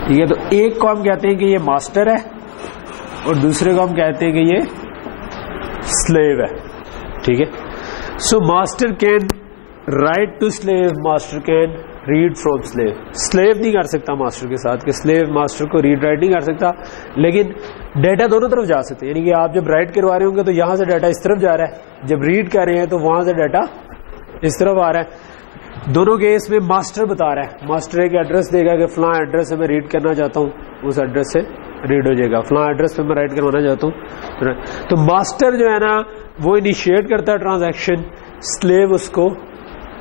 ٹھیک ہے, تو ایک کو ہم کہتے ہیں کہ یہ ماسٹر ہے اور دوسرے کو ہم کہتے ہیں کہ یہ سلیو ہے, ٹھیک ہے. So master can write to slave, master can read from slave. Slave نہیں کر سکتا ماسٹر کے ساتھ کہ سلیو ماسٹر کو ریڈ رائٹ نہیں کر سکتا, لیکن ڈیٹا دونوں طرف جا سکتے ہیں. یعنی کہ آپ جب رائٹ کروا رہے ہوں گے تو یہاں سے ڈیٹا اس طرف جا رہا ہے, جب ریڈ کر رہے ہیں تو وہاں سے ڈیٹا اس طرف آ رہا ہے. دونوں کیس میں ماسٹر بتا رہا ہے, ماسٹر ایک ایڈریس دے گا کہ فلاں ایڈریس سے میں ریڈ کرنا چاہتا ہوں, اس ایڈریس سے ریڈ ہو جائے گا, فلاں ایڈریس پہ میں رائٹ کروانا چاہتا ہوں. تو ماسٹر جو ہے نا وہ انیشیٹ کرتا ہے ٹرانزیکشن, سلیو اس کو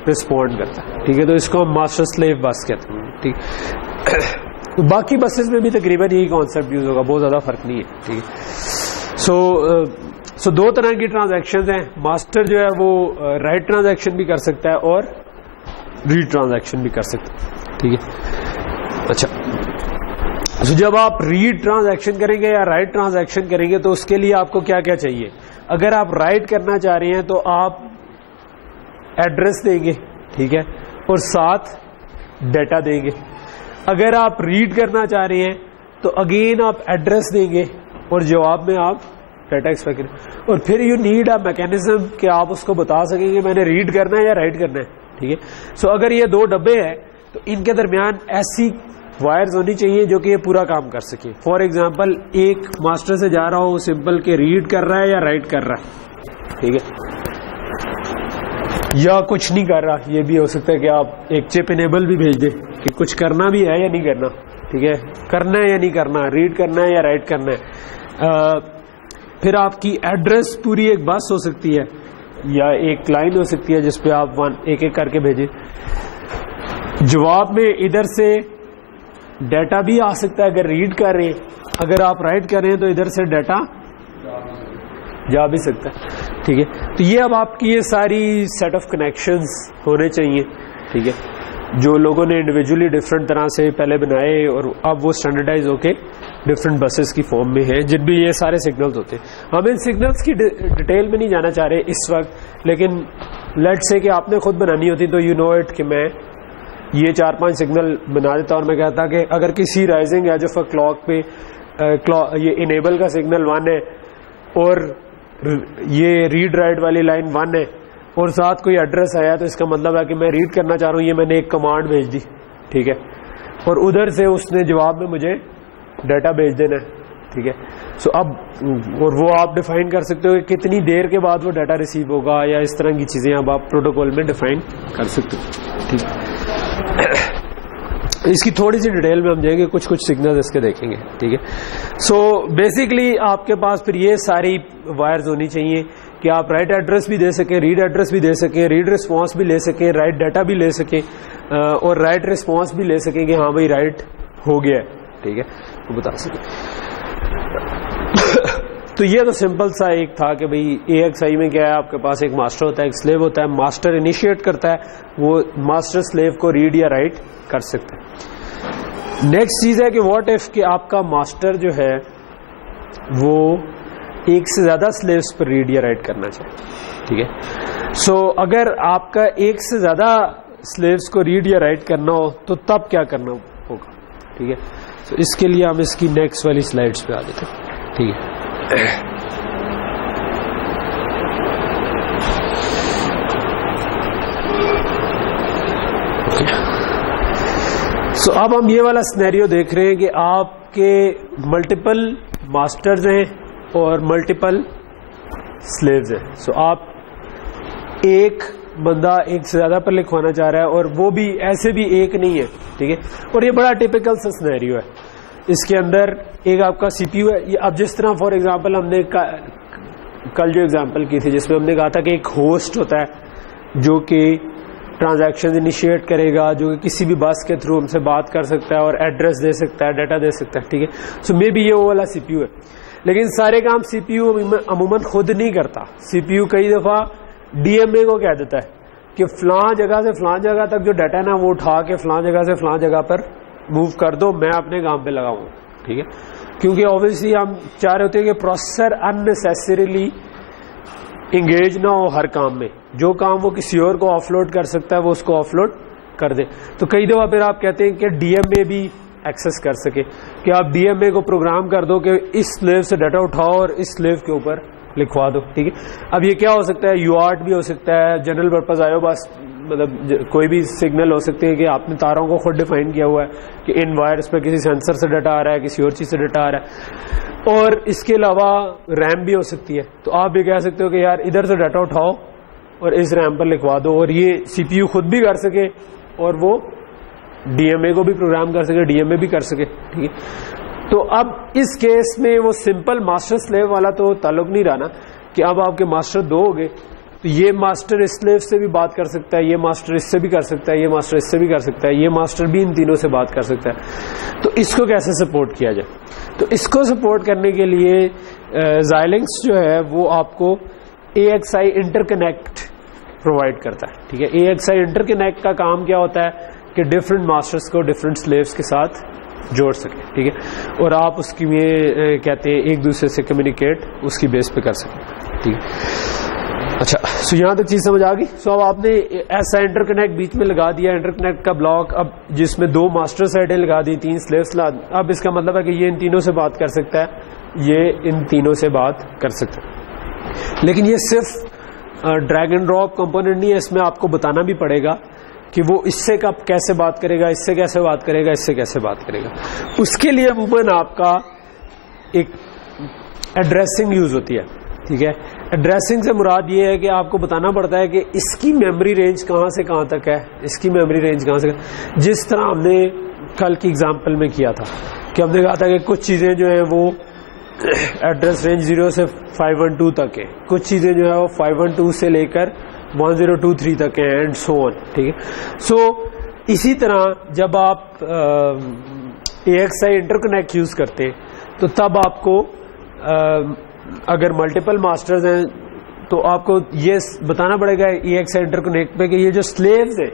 رسپونڈ کرتا ہے, ٹھیک ہے. تو اس کو ہم ماسٹر سلیو بس کہتے ہیں, ٹھیک. باقی بسز میں بھی تقریباً یہی کانسیپٹ یوز ہوگا, بہت زیادہ فرق نہیں ہے, ٹھیک ہے. سو دو طرح کی ٹرانزیکشنز ہیں. ماسٹر جو ہے وہ رائٹ ٹرانزیکشن بھی کر سکتا ہے اور ریڈ ٹرانزیکشن بھی کر سکتا ہے, ٹھیک ہے. اچھا, تو جب آپ ریڈ ٹرانزیکشن کریں گے یا رائٹ ٹرانزیکشن کریں گے تو اس کے لیے آپ کو کیا کیا چاہیے؟ اگر آپ رائٹ کرنا چاہ رہے ہیں تو آپ ایڈریس دیں گے, ٹھیک ہے, اور ساتھ ڈیٹا دیں گے. اگر آپ ریڈ کرنا چاہ رہے ہیں تو اگین آپ ایڈریس دیں گے اور جواب میں آپ ڈیٹا ایکسپیکٹ کریں, اور پھر یو نیڈ اے میکینزم کہ آپ اس کو بتا سکیں کہ میں نے ریڈ کرنا ہے یا رائٹ کرنا ہے, ٹھیک ہے. سو اگر یہ دو ڈبے ہیں تو ان کے درمیان ایسی وائرز ہونی چاہیے جو کہ یہ پورا کام کر سکے. فار ایگزامپل ایک ماسٹر سے جا رہا ہو سمپل کہ ریڈ کر رہا ہے یا رائٹ کر رہا ہے, ٹھیک ہے, یا کچھ نہیں کر رہا. یہ بھی ہو سکتا ہے کہ آپ ایک چپ انیبل بھی بھیج دیں کہ کچھ کرنا بھی ہے یا نہیں کرنا, ٹھیک ہے, کرنا ہے یا نہیں کرنا, ریڈ کرنا ہے یا رائٹ کرنا ہے. پھر آپ کی ایڈریس پوری ایک بس ہو سکتی ہے یا ایک لائن ہو سکتی ہے جس پہ آپ ایک ایک کر کے بھیجیں. جواب میں ادھر سے ڈیٹا بھی آ سکتا ہے اگر ریڈ کر رہے ہیں, اگر آپ رائٹ کر رہے ہیں تو ادھر سے ڈیٹا جا بھی سکتا ہے, ٹھیک ہے. تو یہ اب آپ کی یہ ساری سیٹ آف کنیکشنز ہونے چاہیے, ٹھیک ہے, جو لوگوں نے انڈیویجولی ڈفرینٹ طرح سے پہلے بنائے اور اب وہ اسٹینڈرڈائز ہو کے ڈفرینٹ بسز کی فارم میں ہیں جن میں یہ سارے سگنلز ہوتے ہیں. ہم ان سگنلز کی ڈیٹیل میں نہیں جانا چاہ رہے اس وقت, لیکن لیٹ سے کہ آپ نے خود بنانی ہوتی تو یو نو اٹ کہ میں یہ 4-5 سگنل بنا دیتا اور میں کہتا کہ اگر کسی rising edge of a clock پہ یہ انیبل کا سگنل 1 ہے اور یہ ریڈ رائٹ والی لائن 1 ہے اور ساتھ کوئی ایڈریس آیا تو اس کا مطلب ہے کہ میں ریڈ کرنا چاہ رہا ہوں, یہ میں نے ایک کمانڈ بھیج دی, ٹھیک ہے, اور ادھر سے اس نے جواب میں مجھے ڈیٹا بھیج دینا ہے, ٹھیک ہے. سو اب اور وہ آپ ڈیفائن کر سکتے ہو کہ کتنی دیر کے بعد وہ ڈیٹا ریسیو ہوگا, یا اس طرح کی چیزیں اب آپ پروٹوکول میں ڈیفائن کر سکتے ہو. ٹھیک ہے, اس کی تھوڑی سی ڈیٹیل میں ہم جائیں گے, کچھ سگنل اس کے دیکھیں گے. ٹھیک ہے, سو بیسکلی آپ کے پاس پھر یہ ساری وائرز ہونی چاہیے کہ آپ رائٹ ایڈریس بھی دے سکیں, ریڈ ایڈریس بھی دے سکیں, ریڈ رسپانس بھی لے سکیں, رائٹ ڈیٹا بھی لے سکیں, اور رائٹ رسپانس بھی لے سکیں کہ ہاں بھائی رائٹ ہو گیا ہے. ٹھیک ہے, وہ بتا سکیں. تو یہ تو سمپل سا ایک تھا کہ بھئی اے ایکس آئی میں کیا ہے, آپ کے پاس ایک ماسٹر ہوتا ہے, ایک سلیو ہوتا ہے. ماسٹر انیشیٹ کرتا ہے, وہ ماسٹر سلیو کو ریڈ یا رائٹ کر سکتا ہے. نیکسٹ چیز ہے کہ واٹ ایف کہ آپ کا ماسٹر جو ہے وہ ایک سے زیادہ سلیوز پر ریڈ یا رائٹ کرنا چاہے. ٹھیک ہے, سو اگر آپ کا ایک سے زیادہ سلیوز کو ریڈ یا رائٹ کرنا ہو تو تب کیا کرنا ہوگا. ٹھیک ہے, تو اس کے لیے ہم اس کی نیکسٹ والی سلائڈس پہ آ جاتے ہیں. ٹھیک ہے, سو اب ہم یہ والا سینیریو دیکھ رہے ہیں کہ آپ کے ملٹیپل ماسٹرز ہیں اور ملٹیپل سلیوز ہیں. سو آپ ایک بندہ ایک سے زیادہ پر لکھوانا چاہ رہا ہے, اور وہ بھی ایسے بھی ایک نہیں ہے. ٹھیک ہے, اور یہ بڑا ٹپیکل سا سینیریو ہے. اس کے اندر ایک آپ کا سی پی یو ہے. اب جس طرح فار ایگزامپل ہم نے کل جو ایگزامپل کی تھی جس میں ہم نے کہا تھا کہ ایک ہوسٹ ہوتا ہے جو کہ ٹرانزیکشن انیشیٹ کرے گا, جو کہ کسی بھی بس کے تھرو ہم سے بات کر سکتا ہے اور ایڈریس دے سکتا ہے, ڈیٹا دے سکتا ہے. ٹھیک ہے, سو مے بی یہ وہ والا سی پی یو ہے. لیکن سارے کام سی پی یو عموماً خود نہیں کرتا. سی پی یو کئی دفعہ ڈی ایم اے کو کہہ دیتا ہے کہ فلاں جگہ سے فلاں جگہ تک جو ڈیٹا ہے نا وہ اٹھا کے فلاں جگہ سے فلاں جگہ پر موو کر دو, میں اپنے کام پہ لگاؤں. ٹھیک ہے, کیونکہ اوبیسلی ہم چاہ رہے ہوتے ہیں کہ پروسیسر اننیسیسریلی انگیج نہ ہو ہر کام میں. جو کام وہ کسی اور کو آف لوڈ کر سکتا ہے وہ اس کو آف لوڈ کر دے. تو کئی دفعہ پھر آپ کہتے ہیں کہ ڈی ایم اے بھی ایکسس کر سکے, کہ آپ ڈی ایم اے کو پروگرام کر دو کہ اس سلیو سے ڈیٹا اٹھاؤ اور اس سلیو کے اوپر لکھوا دو. ٹھیک ہے, اب یہ کیا ہو سکتا ہے, یو آرٹ بھی ہو سکتا ہے, جنرل پرپز آئیو بس مطلب کوئی بھی سگنل ہو سکتے ہیں کہ آپ نے تاروں کو خود ڈیفائن کیا ہوا ہے کہ ان وائرس پہ کسی سینسر سے ڈیٹا آ رہا ہے, کسی اور چیز سے ڈیٹا آ رہا ہے. اور اس کے علاوہ ریم بھی ہو سکتی ہے. تو آپ بھی کہہ سکتے ہو کہ یار ادھر سے ڈیٹا اٹھاؤ اور اس ریم پر لکھوا دو, اور یہ سی پی یو خود بھی کر سکے اور وہ ڈی ایم اے کو بھی پروگرام کر سکے, ڈی ایم اے بھی کر سکے. ٹھیک ہے, تو اب اس کیس میں وہ سمپل ماسٹر سلیو والا تو تعلق نہیں رہا نا, کہ اب آپ کے ماسٹر دو ہو گئے تو یہ ماسٹر اس سلیو سے بھی بات کر سکتا ہے, یہ ماسٹر اس سے بھی کر سکتا ہے, یہ ماسٹر اس سے بھی کر سکتا ہے, یہ ماسٹر بھی ان تینوں سے بات کر سکتا ہے. تو اس کو کیسے سپورٹ کیا جائے؟ تو اس کو سپورٹ کرنے کے لیے زائلنکس جو ہے وہ آپ کو اے ایکس آئی انٹر کنیکٹ پرووائڈ کرتا ہے. ٹھیک ہے, اے ایکس آئی انٹر کنیکٹ کا کام کیا ہوتا ہے کہ ڈفرینٹ ماسٹرس کو ڈفرینٹ سلیوز کے ساتھ جوڑ سکے. ٹھیک ہے, اور آپ اس کی یہ کہتے ہیں ایک دوسرے سے کمیونیکیٹ اس کی بیس پہ کر سکیں. ٹھیک ہے, اچھا سو یہاں تک چیز سمجھ آ گئی. سو اب آپ نے ایسا انٹر کنیکٹ بیچ میں لگا دیا, انٹر کنیکٹ کا بلاک, اب جس میں 2 ماسٹر سائڈیں لگا دی, 3 سلیوز لگا دی. اب اس کا مطلب ہے کہ یہ ان تینوں سے بات کر سکتا ہے, یہ ان تینوں سے بات کر سکتا ہے. لیکن یہ صرف ڈریگ اینڈ ڈراپ کمپوننٹ نہیں ہے, اس میں آپ کو بتانا بھی پڑے گا کہ وہ اس سے کب کیسے بات کرے گا, اس سے کیسے بات کرے گا, اس سے کیسے بات کرے گا. اس کے لیے عموماً آپ کا ایک ایڈریسنگ یوز ہوتی ہے. ٹھیک ہے, ایڈریسنگ سے مراد یہ ہے کہ آپ کو بتانا پڑتا ہے کہ اس کی میموری رینج کہاں سے کہاں تک ہے, اس کی میموری رینج کہاں سے, جس طرح ہم نے کل کی ایگزامپل میں کیا تھا کہ ہم نے کہا تھا کہ کچھ چیزیں جو ہیں وہ ایڈریس رینج 0 سے 512 تک ہے, کچھ چیزیں جو ہے وہ 512 سے لے کر 1023 تک ہے, اینڈ سو آن. ٹھیک ہے, سو اسی طرح جب آپ اے ایکس آئی انٹر کنیکٹ یوز کرتے ہیں تو تب آپ کو اگر ملٹیپل ماسٹرز ہیں تو آپ کو یہ بتانا پڑے گا ای ایکس انٹر کنیکٹ پہ کہ یہ جو سلیوز ہیں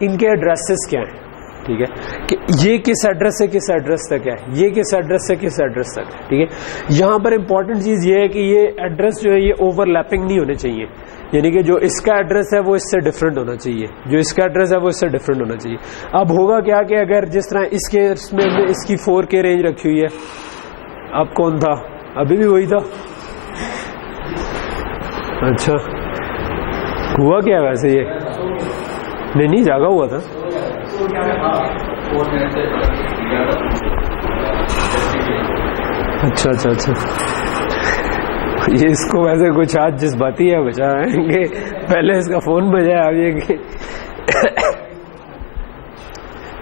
ان کے ایڈریسز کیا ہیں. ٹھیک ہے, کہ یہ کس ایڈریس سے کس ایڈریس تک ہے, یہ کس ایڈریس سے کس ایڈریس تک ہے. ٹھیک ہے, یہاں پر امپورٹنٹ چیز یہ ہے کہ یہ ایڈریس جو ہے یہ اوور لیپنگ نہیں ہونے چاہیے, یعنی کہ جو اس کا ایڈریس ہے وہ اس سے ڈفرینٹ ہونا چاہیے, جو اس کا ایڈریس ہے وہ اس سے ڈفرینٹ ہونا چاہیے. اب ہوگا کیا کہ اگر جس طرح اس کیس میں اس کی 4K رینج رکھی ہوئی ہے, اب کون تھا, ابھی بھی وہی تھا. اچھا ہوا کیا ویسے, یہ نہیں جاگا ہوا تھا. اچھا اچھا اچھا, یہ اس کو ویسے کچھ آج جذباتی ہے بچا ہے کہ پہلے اس کا فون بجایا, اب یہ کہ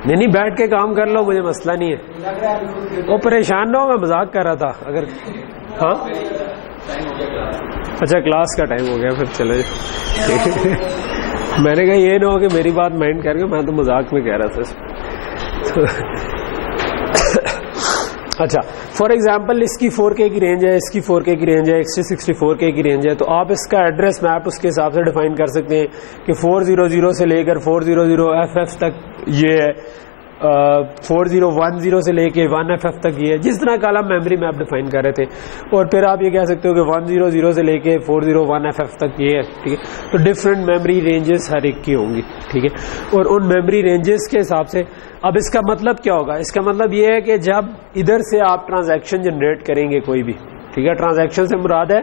نہیں بیٹھ کے کام کر لو, مجھے مسئلہ نہیں ہے. وہ پریشان نہ ہو, میں مذاق کر رہا تھا. اگر ہاں اچھا کلاس کا ٹائم ہو گیا, پھر چلے. میں نے کہا یہ نہ ہو کہ میری بات مائنڈ کر کے, میں تو مذاق میں کہہ رہا تھا. اچھا فار ایگزامپل اس کی 4K کی رینج ہے, اس کی 4K کی رینج ہے, 64K کی رینج ہے, تو آپ اس کا ایڈریس میپ اس کے حساب سے ڈیفائن کر سکتے ہیں کہ 400 سے لے کر 400FF تک یہ ہے, 4010 سے لے کے 1FF تک یہ ہے, جس طرح کل ہم میموری میپ ڈیفائن کر رہے تھے. اور پھر آپ یہ کہہ سکتے ہو کہ 100 سے لے کے 401FF تک یہ ہے, ٹھیک ہے. تو ڈفرینٹ میموری رینجز ہر ایک کی ہوں گی, ٹھیک ہے. اور ان میموری رینجز کے حساب سے اب اس کا مطلب کیا ہوگا, اس کا مطلب یہ ہے کہ جب ادھر سے آپ ٹرانزیکشن جنریٹ کریں گے کوئی بھی, ٹھیک ہے, ٹرانزیکشن سے مراد ہے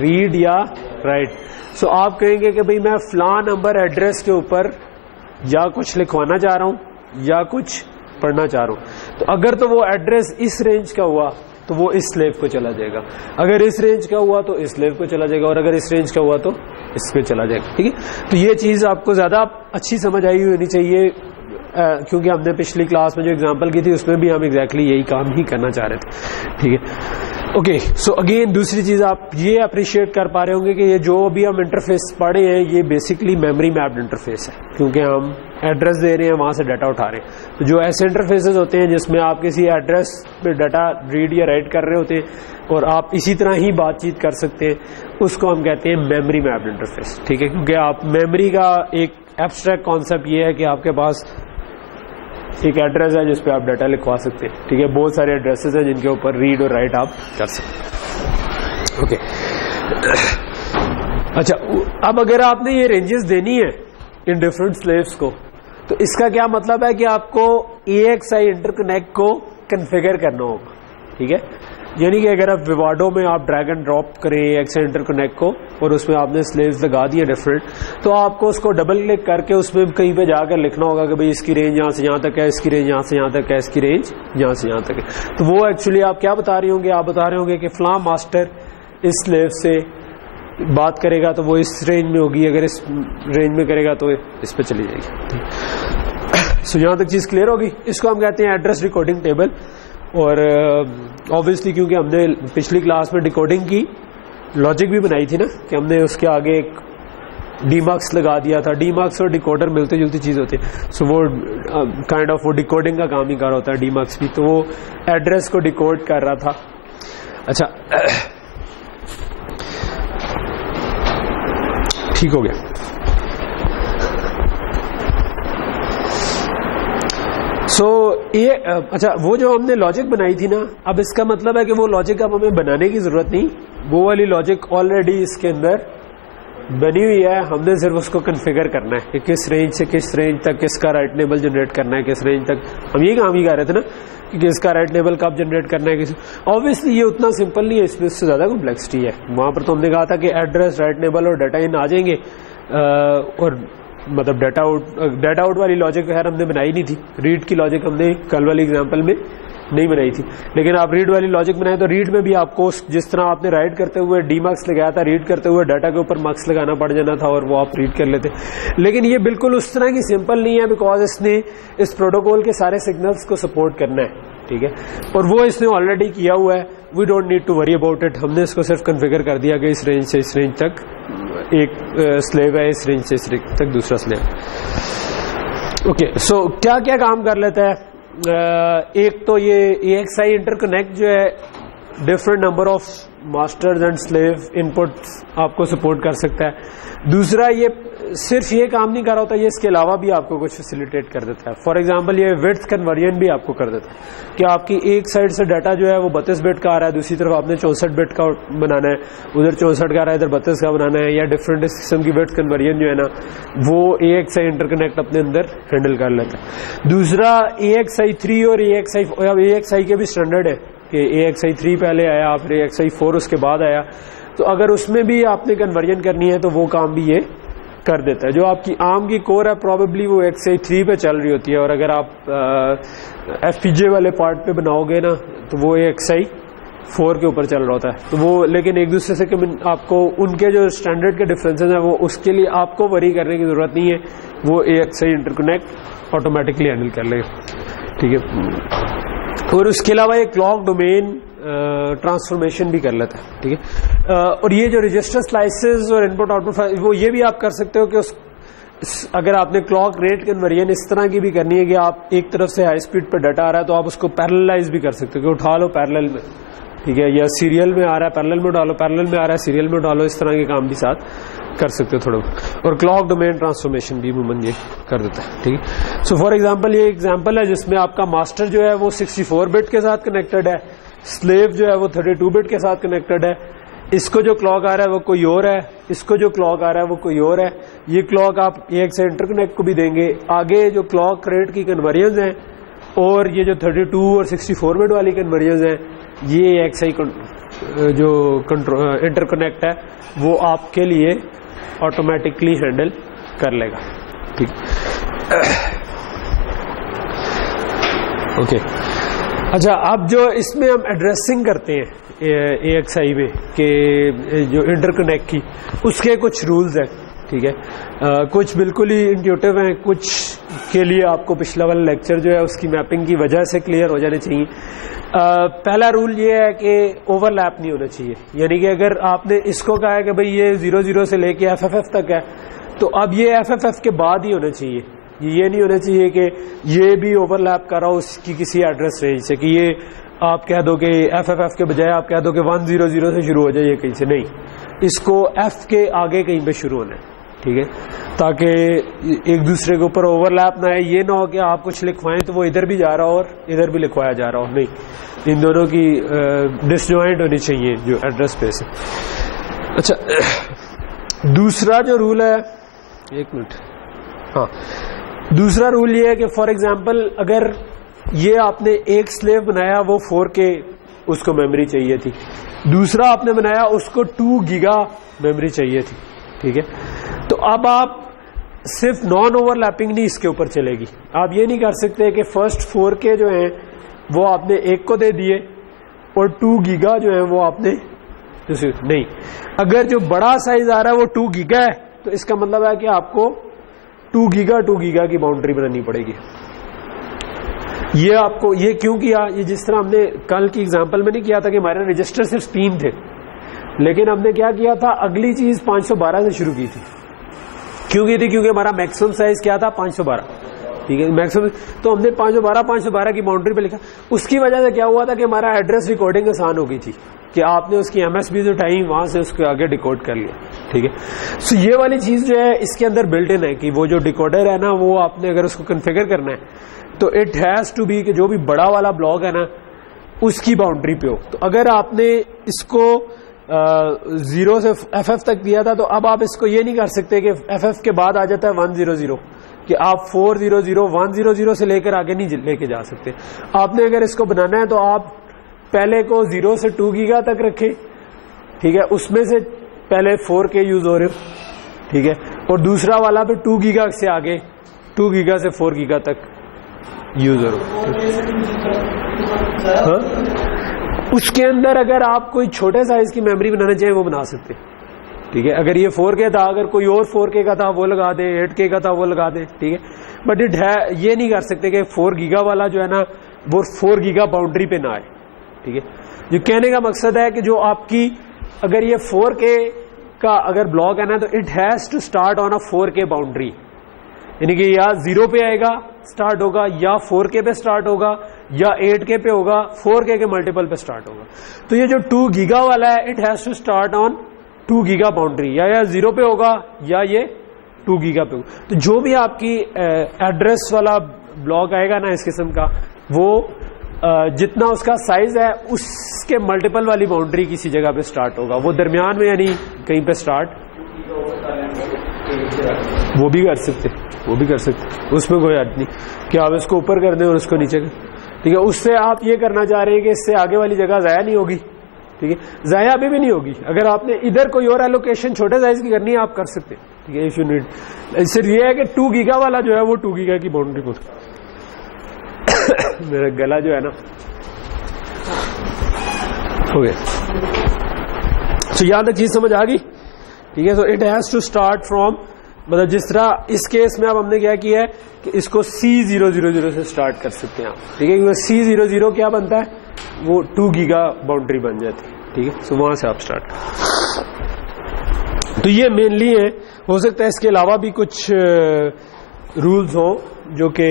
ریڈ یا رائٹ. سو آپ کہیں گے کہ بھئی میں فلاں نمبر ایڈریس کے اوپر یا کچھ لکھوانا چاہ رہا ہوں یا کچھ پڑھنا چاہ رہا ہوں, تو اگر تو وہ ایڈریس اس رینج کا ہوا تو وہ اس سلیو کو چلا جائے گا, اگر اس رینج کا ہوا تو اس سلیو کو چلا جائے گا, اور اگر اس رینج کا ہوا تو اس پہ چلا جائے گا, ٹھیک ہے. تو یہ چیز آپ کو زیادہ اچھی سمجھ آئی ہونی چاہیے, کیونکہ ہم نے پچھلی کلاس میں جو اگزامپل کی تھی اس میں بھی ہم ایگزیکٹلی یہی کام ہی کرنا چاہ رہے تھے, ٹھیک ہے. اوکے, سو اگین دوسری چیز آپ یہ اپریشیٹ کر پا رہے ہوں گے کہ یہ جو بھی ہم انٹرفیس پڑھے ہیں یہ بیسکلی میموری میپڈ انٹرفیس ہے, کیونکہ ہم ایڈریس دے رہے ہیں, وہاں سے ڈیٹا اٹھا رہے ہیں. تو جو ایسے انٹرفیسز ہوتے ہیں جس میں آپ کسی ایڈریس پہ ڈیٹا ریڈ یا رائٹ کر رہے ہوتے ہیں اور آپ اسی طرح ہی بات چیت کر سکتے ہیں, اس کو ہم کہتے ہیں میموری میپڈ انٹرفیس, ٹھیک ہے. کیونکہ آپ میموری کا ایک ایبسٹریکٹ کانسیپٹ یہ ہے کہ آپ کے پاس ایک ایڈریس ہے جس پہ آپ ڈیٹا لکھوا سکتے ہیں, ٹھیک ہے. بہت سارے ایڈریسز ہیں جن کے اوپر ریڈ اور رائٹ آپ کر سکتے ہیں, اوکے. اچھا اب اگر آپ نے یہ رینجز دینی ہے ان ڈفرینٹ سلیوز کو, تو اس کا کیا مطلب ہے کہ آپ کو AXI انٹرکنیکٹ کو کنفیگر کرنا ہوگا, ٹھیک ہے. یعنی کہ اگر آپ ویواڈو میں آپ ڈریگ اینڈ ڈراپ کریں AXI انٹرکنیکٹ کو اور اس میں آپ نے سلیوز لگا دیے ڈفرینٹ, تو آپ کو اس کو ڈبل کلک کر کے اس میں کہیں پہ جا کر لکھنا ہوگا کہ بھئی اس کی رینج یہاں سے یہاں تک ہے, اس کی رینج یہاں سے یہاں تک ہے, اس کی رینج یہاں سے یہاں تک ہے. تو وہ ایکچولی آپ کیا بتا رہے ہوں گے, آپ بتا رہے ہوں گے کہ فلاں ماسٹر اس سلیو سے بات کرے گا تو وہ اس رینج میں ہوگی, اگر اس رینج میں کرے گا تو اس پہ چلی جائے گی. سو یہاں تک چیز کلیئر ہوگی. اس کو ہم کہتے ہیں ایڈریس ڈیکوڈنگ ٹیبل. اور آبویسلی کیونکہ ہم نے پچھلی کلاس میں ڈیکوڈنگ کی لاجک بھی بنائی تھی نا, کہ ہم نے اس کے آگے ایک ڈی مارکس لگا دیا تھا. ڈی مارکس اور ڈیکوڈر ملتی جلتی چیز ہوتی ہے, سو وہ کائنڈ آف وہ ڈیکوڈنگ کا کام ہی کر رہا ہوتا ہے ڈی مارکس بھی. تو وہ ایڈریس کو ڈیکوڈ کر رہا تھا. اچھا ٹھیک ہو گیا. سو یہ اچھا وہ جو ہم نے لاجک بنائی تھی نا, اب اس کا مطلب ہے کہ وہ لاجک اب ہمیں بنانے کی ضرورت نہیں, وہ والی لاجک آلریڈی اس کے اندر بنی ہوئی ہے. ہم نے صرف اس کو کنفیگر کرنا ہے کہ کس رینج سے کس رینج تک کس کا رائٹ نیبل جنریٹ کرنا ہے, کس رینج تک. ہم یہ کام ہی کر رہے تھے نا کہ کس کا رائٹ نیبل کب جنریٹ کرنا ہے. آبویسلی یہ اتنا سمپل نہیں ہے, اس میں اس سے زیادہ کمپلیکسٹی ہے. وہاں پر تو ہم نے کہا تھا کہ ایڈریس رائٹ نیبل اور ڈیٹا ان آ جائیں گے, اور مطلب ڈیٹا آؤٹ والی لاجک خیر ہم نے بنائی نہیں تھی. ریڈ کی لاجک ہم نے کل والی ایگزامپل میں نہیں بنائی تھی, لیکن آپ ریڈ والی لاجک بنائیں تو ریڈ میں بھی آپ کو جس طرح آپ نے رائٹ کرتے ہوئے ڈی مارکس لگایا تھا, ریڈ کرتے ہوئے ڈیٹا کے اوپر مارکس لگانا پڑ جانا تھا اور وہ آپ ریڈ کر لیتے. لیکن یہ بالکل اس طرح کی سمپل نہیں ہے, بیکاز اس نے اس پروٹوکول کے سارے سگنلس کو سپورٹ کرنا ہے, ٹھیک ہے. اور وہ اس نے آلریڈی کیا ہوا ہے. We don't need to worry about it. ہم نے اس کو صرف کنفیگر کر دیا کہ اس رینج سے اس رینج تک ایک سلیو ہے, اس رینج سے اس رینج تک دوسرا سلیو. اوکے, سو کیا کیا کام کر لیتا ہے. ایک تو یہ AXI انٹرکنیکٹ جو ہے different number of masters and slave inputs آپ کو سپورٹ کر سکتا ہے. دوسرا یہ صرف یہ کام نہیں کر رہا ہوتا, یہ اس کے علاوہ بھی آپ کو کچھ فیسیلیٹیٹ کر دیتا ہے. فار ایگزامپل یہ وڈتھ کنورژن بھی آپ کو کر دیتا ہے کہ آپ کی ایک سائڈ سے ڈیٹا جو ہے وہ 32 بٹ کا آ رہا ہے, دوسری طرف آپ نے 64 بٹ کا بنانا ہے, ادھر 64 کا آ رہا ہے ادھر 32 کا بنانا ہے, یا ڈفرینٹ قسم کی وڈتھ کنورژن جو ہے نا وہ AXI انٹرکنیکٹ اپنے اندر ہینڈل کر لیتا ہے. دوسرا AXI 3 اور AXI کے بھی اسٹینڈرڈ ہے کہ AXI 3 پہلے آیا, پھر AXI 4 اس کے بعد آیا. تو اگر اس میں بھی آپ نے کنورژن کرنی ہے تو وہ کام بھی یہ کر دیتا ہے. جو آپ کی ARM کی کور ہے پروبیبلی وہ AXI 3 پہ چل رہی ہوتی ہے, اور اگر آپ FPGA والے پارٹ پہ بناؤ گے نا تو وہ AXI 4 کے اوپر چل رہا ہوتا ہے. تو وہ لیکن ایک دوسرے سے آپ کو ان کے جو اسٹینڈرڈ کے ڈفرینسز ہیں وہ اس کے لیے آپ کو وری کرنے کی ضرورت نہیں ہے, وہ ایک صحیح انٹرکنیکٹ آٹومیٹکلی ہینڈل کر لے گا. ٹھیک ہے, اور اس کے علاوہ یہ کلاک ڈومین ٹرانسفارمیشن بھی کر لیتا ہے. ٹھیک ہے, اور یہ جو رجسٹر سلائسز اور انپٹ آؤٹ پٹ وہ یہ بھی آپ کر سکتے ہو کہ اگر آپ نے کلاک ریٹ کنورژن اس طرح کی بھی کرنی ہے کہ آپ ایک طرف سے ہائی اسپیڈ پہ ڈاٹا آ رہا ہے تو آپ اس کو پیرللائز بھی کر سکتے ہو کہ اٹھا لو پیرلل میں. ٹھیک ہے, یا سیریل میں آ رہا ہے پیرلل میں ڈالو, پیرلل میں آ رہا ہے سیریل میں ڈالو, اس طرح کے کام بھی ساتھ کر سکتے ہو تھوڑا. اور کلاک ڈومین ٹرانسفارمیشن بھی عموماً یہ کر دیتا ہے. ٹھیک ہے, سو فار ایگزامپل یہ ایگزامپل ہے جس میں آپ کا ماسٹر جو ہے وہ 64 بٹ کے ساتھ کنیکٹڈ ہے, سلیو جو ہے وہ 32 بٹ کے ساتھ کنیکٹڈ ہے. اس کو جو کلاک آ رہا ہے وہ کوئی اور ہے, اس کو جو کلاک آ رہا ہے وہ کوئی اور ہے. یہ کلاک آپ ایک سے انٹرکنیکٹ کو بھی دیں گے. آگے جو کلاک ریٹ کی کنورژنز ہیں اور یہ جو 32 اور 64 بٹ والی کنورژنز ہیں یہ ایک صحیح جو انٹرکنیکٹ ہے وہ آپ کے لیے آٹومیٹکلی ہینڈل کر لے گا. ٹھیک, اوکے. اچھا, اب جو اس میں ہم ایڈریسنگ کرتے ہیں اے ایکس آئی میں کہ جو انٹرکنیکٹ کی, اس کے کچھ رولز ہیں. ٹھیک ہے, کچھ بالکل ہی انٹیوٹیو ہیں, کچھ کے لیے آپ کو پچھلا والا لیکچر جو ہے اس کی میپنگ کی وجہ سے کلیئر ہو جانے چاہیے. پہلا رول یہ ہے کہ اوور لیپ نہیں ہونا چاہیے. یعنی کہ اگر آپ نے اس کو کہا ہے کہ بھئی یہ 00 سے لے کے FFF تک ہے تو اب یہ FFF کے بعد ہی ہونا چاہیے. یہ نہیں ہونا چاہیے کہ یہ بھی اوور لیپ کر رہا ہو اس کی کسی ایڈریس رینج سے, کہ یہ آپ کہہ دو کہ FFF کے بجائے آپ کہہ دو کہ 100 سے شروع ہو جائے کہیں سے. نہیں, اس کو F کے آگے کہیں پہ شروع ہونا ہے. ٹھیک ہے, تاکہ ایک دوسرے کے اوپر اوور لیپ نہ ہے. یہ نہ ہو کہ آپ کچھ لکھوائیں تو وہ ادھر بھی جا رہا ہو اور ادھر بھی لکھوایا جا رہا ہو. نہیں, ان دونوں کی ڈس جوائنٹ ہونی چاہیے جو ایڈریس اسپیس ہے. اچھا, دوسرا جو رول ہے, ایک منٹ, ہاں, دوسرا رول یہ ہے کہ فار ایگزامپل اگر یہ آپ نے ایک سلیو بنایا وہ 4K اس کو میموری چاہیے تھی, دوسرا آپ نے بنایا اس کو 2 گیگا میموری چاہیے تھی. ٹھیک ہے, تو اب آپ صرف نان اوور لیپنگ نہیں اس کے اوپر چلے گی. آپ یہ نہیں کر سکتے کہ فرسٹ 4K جو ہیں وہ آپ نے ایک کو دے دیے اور 2 گیگا جو ہیں وہ آپ نے نہیں. اگر جو بڑا سائز آ رہا ہے وہ 2 گیگا ہے تو اس کا مطلب ہے کہ آپ کو 2 گیگا کی باؤنڈری بنانی پڑے گی. یہ آپ کو یہ کیوں کیا, یہ جس طرح ہم نے کل کی ایگزامپل میں نہیں کیا تھا کہ ہمارے رجسٹر صرف 3 تھے, لیکن ہم نے کیا کیا تھا اگلی چیز 512 سے شروع کی تھی. کیوں کی تھی, کیونکہ ہمارا میکسیمم سائز کیا تھا 512. ٹھیک ہے, میکسیمم, تو ہم نے 512 کی باؤنڈری پہ لکھا. اس کی وجہ سے کیا ہوا تھا کہ ہمارا ایڈریس ریکارڈنگ آسان ہو گئی تھی کہ آپ نے اس کی MSBs اٹھائی, وہاں سے اس کو آگے ڈیکوڈ کر لیا. ٹھیک ہے, سو یہ والی چیز جو ہے اس کے اندر بلٹ ان ہے کہ وہ جو ڈیکوڈر ہے نا وہ آپ نے اگر اس کو کنفیگر کرنا ہے تو اٹ ہیز ٹو بی کہ جو بھی بڑا والا بلاک ہے نا اس کی باؤنڈری پہ ہو. تو اگر آپ نے اس کو 0 سے FF تک دیا تھا تو اب آپ اس کو یہ نہیں کر سکتے کہ FF کے بعد آ جاتا ہے 100 کہ آپ 400 100 سے لے کر آگے نہیں لے کے جا سکتے. آپ نے اگر اس کو بنانا ہے تو آپ پہلے کو 0 سے 2 گیگا تک رکھے. ٹھیک ہے, اس میں سے پہلے 4K یوز ہو رہے ہو. ٹھیک ہے, اور دوسرا والا پہ 2 گیگا سے آگے 2 گیگا سے 4 گیگا تک یوز ہو رہا ہو. اس کے اندر اگر آپ کوئی چھوٹے سائز کی میموری بنانا چاہیں وہ بنا سکتے. ٹھیک ہے, اگر یہ 4K تھا, اگر کوئی اور 4K کا تھا وہ لگا دیں, 8K کا تھا وہ لگا دیں. ٹھیک ہے, بٹ یہ نہیں کر سکتے کہ 4 گیگا والا جو ہے نا وہ 4 گیگا باؤنڈری پہ نہ آئے. ٹھیک ہے, جو کہنے کا مقصد ہے کہ جو آپ کی اگر یہ 4K کا اگر بلاک ہے نا تو it has to start on a 4K boundary. یعنی کہ یا 0 پہ آئے گا اسٹارٹ ہوگا, یا 4K پہ اسٹارٹ ہوگا, یا 8K پہ ہوگا, 4K کے ملٹیپل پہ اسٹارٹ ہوگا. تو یہ جو 2 گیگا والا ہے it has to start on 2 giga boundary, یا 0 پہ ہوگا یا یہ 2 گیگا پہ ہوگا. تو جو بھی آپ کی ایڈریس والا بلاک آئے گا نا اس قسم کا, وہ جتنا اس کا سائز ہے اس کے ملٹیپل والی باؤنڈری کسی جگہ پہ اسٹارٹ ہوگا. وہ درمیان میں یعنی کہیں پہ اسٹارٹ وہ بھی کر سکتے, اس میں کوئی حد نہیں کہ آپ اس کو اوپر کر دیں اور اس کو نیچے کر. ٹھیک ہے, اس سے آپ یہ کرنا چاہ رہے ہیں کہ اس سے آگے والی جگہ ضائع نہیں ہوگی. ٹھیک ہے, ضائع ابھی بھی نہیں ہوگی. اگر آپ نے ادھر کوئی اور ایلوکیشن چھوٹے سائز کی کرنی ہے آپ کر سکتے. ٹھیک ہے, اف یو نیڈ. صرف یہ ہے کہ 2 گیگا والا جو ہے وہ 2 گیگا کی باؤنڈری پر. میرا گلا جو ہے نا اوکے سو یہاں تک چیز سمجھ آ گئی, ٹھیک ہے. So it has to start from, مطلب جس طرح اس کیس میں اب ہم نے کیا کیا ہے کہ اس کو C000 سے اسٹارٹ کر سکتے ہیں آپ, ٹھیک ہے, کیونکہ C00 کیا بنتا ہے, وہ 2 گیگا باؤنڈری بن جاتی ہے, ٹھیک ہے. سو وہاں سے آپ اسٹارٹ, تو یہ مینلی ہے. ہو سکتا ہے اس کے علاوہ بھی کچھ رولز ہوں جو کہ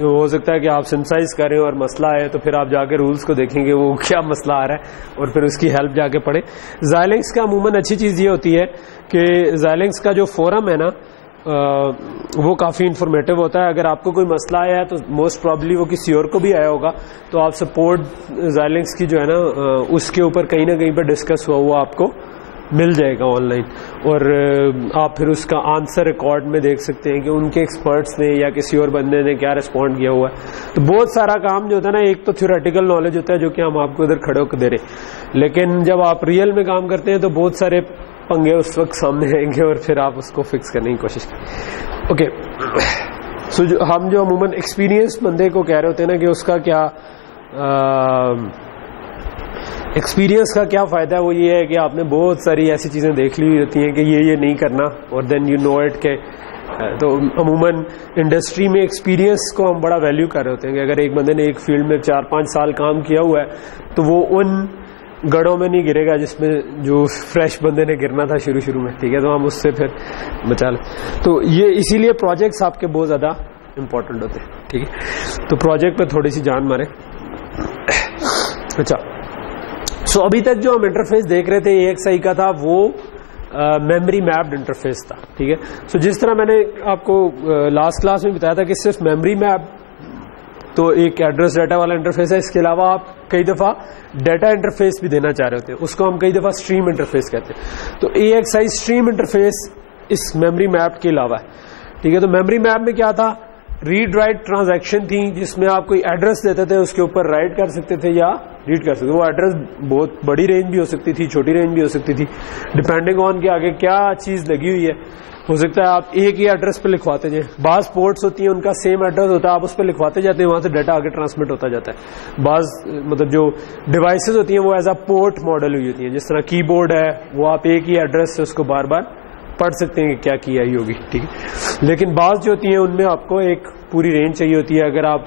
ہو سکتا ہے کہ آپ سنسائز کریں اور مسئلہ ہے تو پھر آپ جا کے رولز کو دیکھیں گے وہ کیا مسئلہ آ رہا ہے اور پھر اس کی ہیلپ جا کے پڑھیں. زائلنکس کا عموماً اچھی چیز یہ ہوتی ہے کہ زائلنکس کا جو فورم ہے نا وہ کافی انفارمیٹیو ہوتا ہے. اگر آپ کو کوئی مسئلہ آیا ہے تو موسٹ پرابلی وہ کسی اور کو بھی آیا ہوگا, تو آپ سپورٹ زائلنکس کی جو ہے نا اس کے اوپر کہیں نہ کہیں پہ ڈسکس ہوا آپ کو مل جائے گا آن لائن, اور آپ پھر اس کا آنسر ریکارڈ میں دیکھ سکتے ہیں کہ ان کے ایکسپرٹس نے یا کسی اور بندے نے کیا رسپونڈ کیا ہوا ہے. تو بہت سارا کام جو ہوتا ہے نا, ایک تو تھیوریٹیکل نالج ہوتا ہے جو کہ ہم آپ کو ادھر کھڑے ہو کے دے رہے ہیں, لیکن جب آپ ریئل میں کام کرتے ہیں تو بہت سارے پنگے اس وقت سامنے آئیں گے اور پھر آپ اس کو فکس کرنے کی کوشش کریں. اوکے سو ہم جو عموماً ایکسپیرینس بندے کو کہہ رہے ہوتے ہیں نا کہ اس کا کیا ایکسپیرینس کا کیا فائدہ ہے, وہ یہ ہے کہ آپ نے بہت ساری ایسی چیزیں دیکھ لی ہوتی ہیں کہ یہ نہیں کرنا, اور دین یو نو اٹ کہ تو عموماً انڈسٹری میں ایکسپیرینس کو ہم بڑا ویلیو کر رہے ہوتے ہیں کہ اگر ایک بندے نے ایک فیلڈ میں 4-5 سال کام کیا ہوا ہے تو وہ ان گڑھوں میں نہیں گرے گا جس میں جو فریش بندے نے گرنا تھا شروع میں, ٹھیک ہے. تو ہم اس سے پھر بچا لیں. تو یہ اسی لیے پروجیکٹس آپ کے بہت زیادہ امپورٹنٹ ہوتے ہیں, ٹھیک ہے. تو پروجیکٹ پہ تھوڑی سی جان مارے. اچھا سو ابھی تک جو ہم انٹرفیس دیکھ رہے تھے ایک صحیح کا تھا وہ میموری میپڈ انٹرفیس تھا, ٹھیک ہے. سو جس طرح میں نے آپ کو لاسٹ کلاس میں بتایا تھا کہ صرف میموری میپ تو ایک ایڈریس ڈیٹا والا انٹرفیس ہے, اس کے علاوہ آپ کئی دفعہ ڈیٹا انٹرفیس بھی دینا چاہ رہے ہوتے ہیں, اس کو ہم کئی دفعہ اسٹریم انٹرفیس کہتے ہیں. تو AXI اسٹریم انٹرفیس اس میموری میپ کے علاوہ ہے, ٹھیک ہے. تو میموری میپ میں کیا تھا, ریڈ رائٹ ٹرانزیکشن تھی جس میں آپ کوئی ایڈریس دیتے تھے, اس کے اوپر رائٹ کر سکتے تھے یا ریڈ کر سکتے تھے. وہ ایڈریس بہت بڑی رینج بھی ہو سکتی تھی, چھوٹی رینج بھی ہو سکتی تھی, ڈپینڈنگ آن کہ آگے کیا چیز لگی ہوئی ہے. ہو سکتا ہے آپ ایک ہی ایڈریس پہ لکھواتے جائیں, بعض پورٹس ہوتی ہیں ان کا سیم ایڈریس ہوتا ہے, آپ اس پہ لکھواتے جاتے ہیں, وہاں سے ڈیٹا آگے ٹرانسمٹ ہوتا جاتا ہے. بعض مطلب جو ڈیوائسز ہوتی ہیں وہ ایز اے پورٹ ماڈل ہوئی ہوتی ہیں, جس طرح کی بورڈ ہے وہ آپ ایک ہی ایڈریس سے اس کو بار بار پڑھ سکتے ہیں کہ کیا کی آئی ہوگی, ٹھیک ہے. لیکن بعض جو ہوتی ہیں ان میں آپ کو ایک پوری رینج چاہیے ہوتی ہے. اگر آپ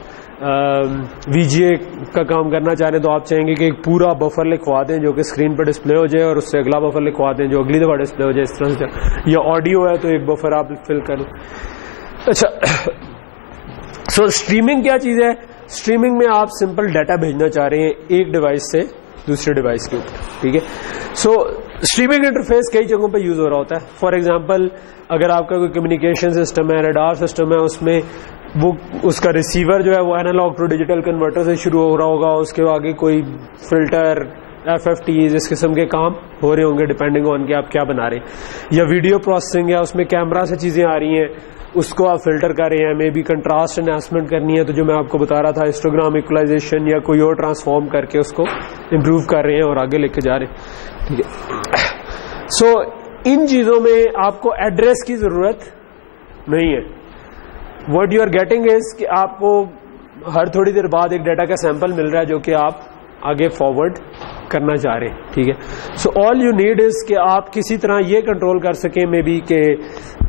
VGA کا کام کرنا چاہ رہے ہیں تو آپ چاہیں گے کہ ایک پورا بفر لکھوا دیں جو کہ اسکرین پہ ڈسپلے ہو جائے, اور اس سے اگلا بفر لکھوا دیں جو اگلی دفعہ ڈسپلے ہو جائے, اس طرح سے. یا آڈیو ہے تو ایک بفر آپ فل کر لیں. اچھا سو اسٹریمنگ کیا چیز ہے, اسٹریمنگ میں آپ سمپل ڈیٹا بھیجنا چاہ رہے ہیں ایک ڈیوائس سے دوسرے ڈیوائس کے اوپر, ٹھیک ہے. سو اسٹریمنگ انٹرفیس کئی جگہوں پہ یوز ہو رہا ہوتا ہے. فار ایگزامپل اگر آپ کا کوئی کمیونیکیشن سسٹم ہے, ریڈار سسٹم ہے, اس میں وہ اس کا ریسیور جو ہے وہ اینالاگ ٹو ڈیجیٹل کنورٹر سے شروع ہو رہا ہوگا, اس کے آگے کوئی فلٹر FFTs اس قسم کے کام ہو رہے ہوں گے ڈپینڈنگ آن کہ آپ کیا بنا رہے ہیں. یا ویڈیو پروسیسنگ ہے, اس میں کیمرہ سے چیزیں آ رہی ہیں, اس کو آپ فلٹر کر رہے ہیں, مے بی کنٹراسٹ انہانسمنٹ کرنی ہے, تو جو میں آپ کو بتا رہا تھا ہسٹوگرام ایکولائزیشن یا کوئی اور ٹرانسفارم کر کے اس کو امپروو کر رہے ہیں اور آگے لے کے جا رہے ہیں, ٹھیک ہے. سو ان چیزوں میں آپ کو ایڈریس کی ضرورت نہیں ہے. What you are getting is کہ آپ کو ہر تھوڑی دیر بعد ایک ڈیٹا کا سیمپل مل رہا ہے جو کہ آپ آگے فارورڈ کرنا چاہ رہے ہیں, ٹھیک ہے. سو آل یو نیڈ از کہ آپ کسی طرح یہ کنٹرول کر سکیں مے بی کہ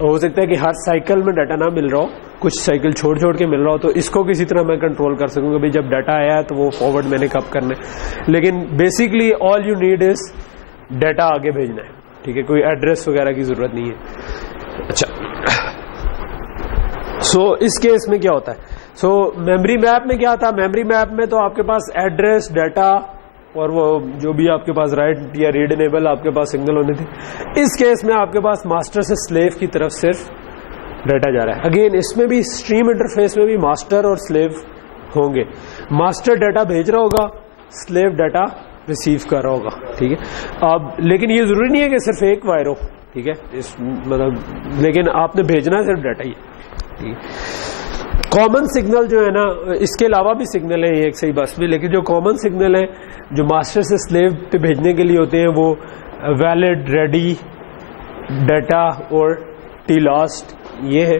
ہو سکتا ہے کہ ہر سائیکل میں ڈیٹا نہ مل رہا ہو, کچھ سائیکل چھوڑ کے مل رہا ہو, تو اس کو کسی طرح میں کنٹرول کر سکوں کہ جب ڈیٹا آیا ہے تو وہ فارورڈ میں نے کب کرنا ہے. لیکن basically all you need is data آگے بھیجنا ہے, ٹھیک ہے. کوئی ایڈریس وغیرہ کی ضرورت نہیں ہے. اچھا سو اس کیس میں کیا ہوتا ہے, سو میموری میپ میں کیا تھا, میموری میپ میں تو آپ کے پاس ایڈریس, ڈیٹا اور وہ جو بھی آپ کے پاس رائٹ یا ریڈ انیبل آپ کے پاس سگنل ہونے تھے. اس کیس میں آپ کے پاس ماسٹر سے سلیو کی طرف صرف ڈیٹا جا رہا ہے. اگین اس میں بھی اسٹریم انٹرفیس میں بھی ماسٹر اور سلیو ہوں گے. ماسٹر ڈیٹا بھیج رہا ہوگا, سلیو ڈیٹا ریسیو کر رہا ہوگا, ٹھیک ہے. اب لیکن یہ ضروری نہیں ہے کہ صرف ایک وائر ہو, ٹھیک ہے. مطلب لیکن آپ نے بھیجنا ہے صرف ڈیٹا ہی, ٹھیک ہے. کامن سگنل جو ہے نا, اس کے علاوہ بھی سگنل ہیں ایک صحیح بس میں, لیکن جو کامن سگنل ہیں جو ماسٹر سے سلیو پہ بھیجنے کے لیے ہوتے ہیں وہ ویلڈ, ریڈی, ڈیٹا اور ٹی لاسٹ, یہ ہے.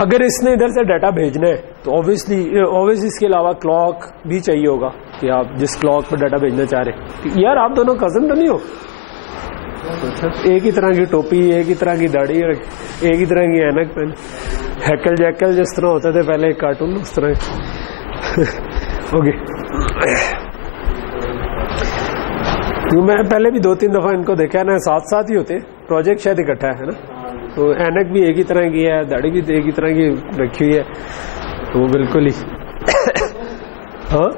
اگر اس نے ادھر سے ڈیٹا بھیجنا ہے تو اوبیسلی اس کے علاوہ کلاک بھی چاہیے ہوگا کہ آپ جس کلاک پر ڈیٹا بھیجنا چاہ رہے ہیں. یار آپ دونوں کزن تو نہیں ہو؟ ایک ہی طرح کی ٹوپی, ایک ہی طرح کی داڑھی اور ایک ہی طرح کی اینک پہن, ہیکل جیکل جس طرح ہوتے تھے پہلے ایک کارٹون اس طرح. اوکے, میں پہلے بھی 2-3 دفعہ ان کو دیکھا ہے نا, ساتھ ساتھ ہی ہوتے, پروجیکٹ شاید اکٹھا ہے نا, تو اینک بھی ایک ہی طرح کی ہے, داڑھی بھی ایک ہی طرح کی رکھی ہوئی ہے, تو وہ بالکل ہی ہاں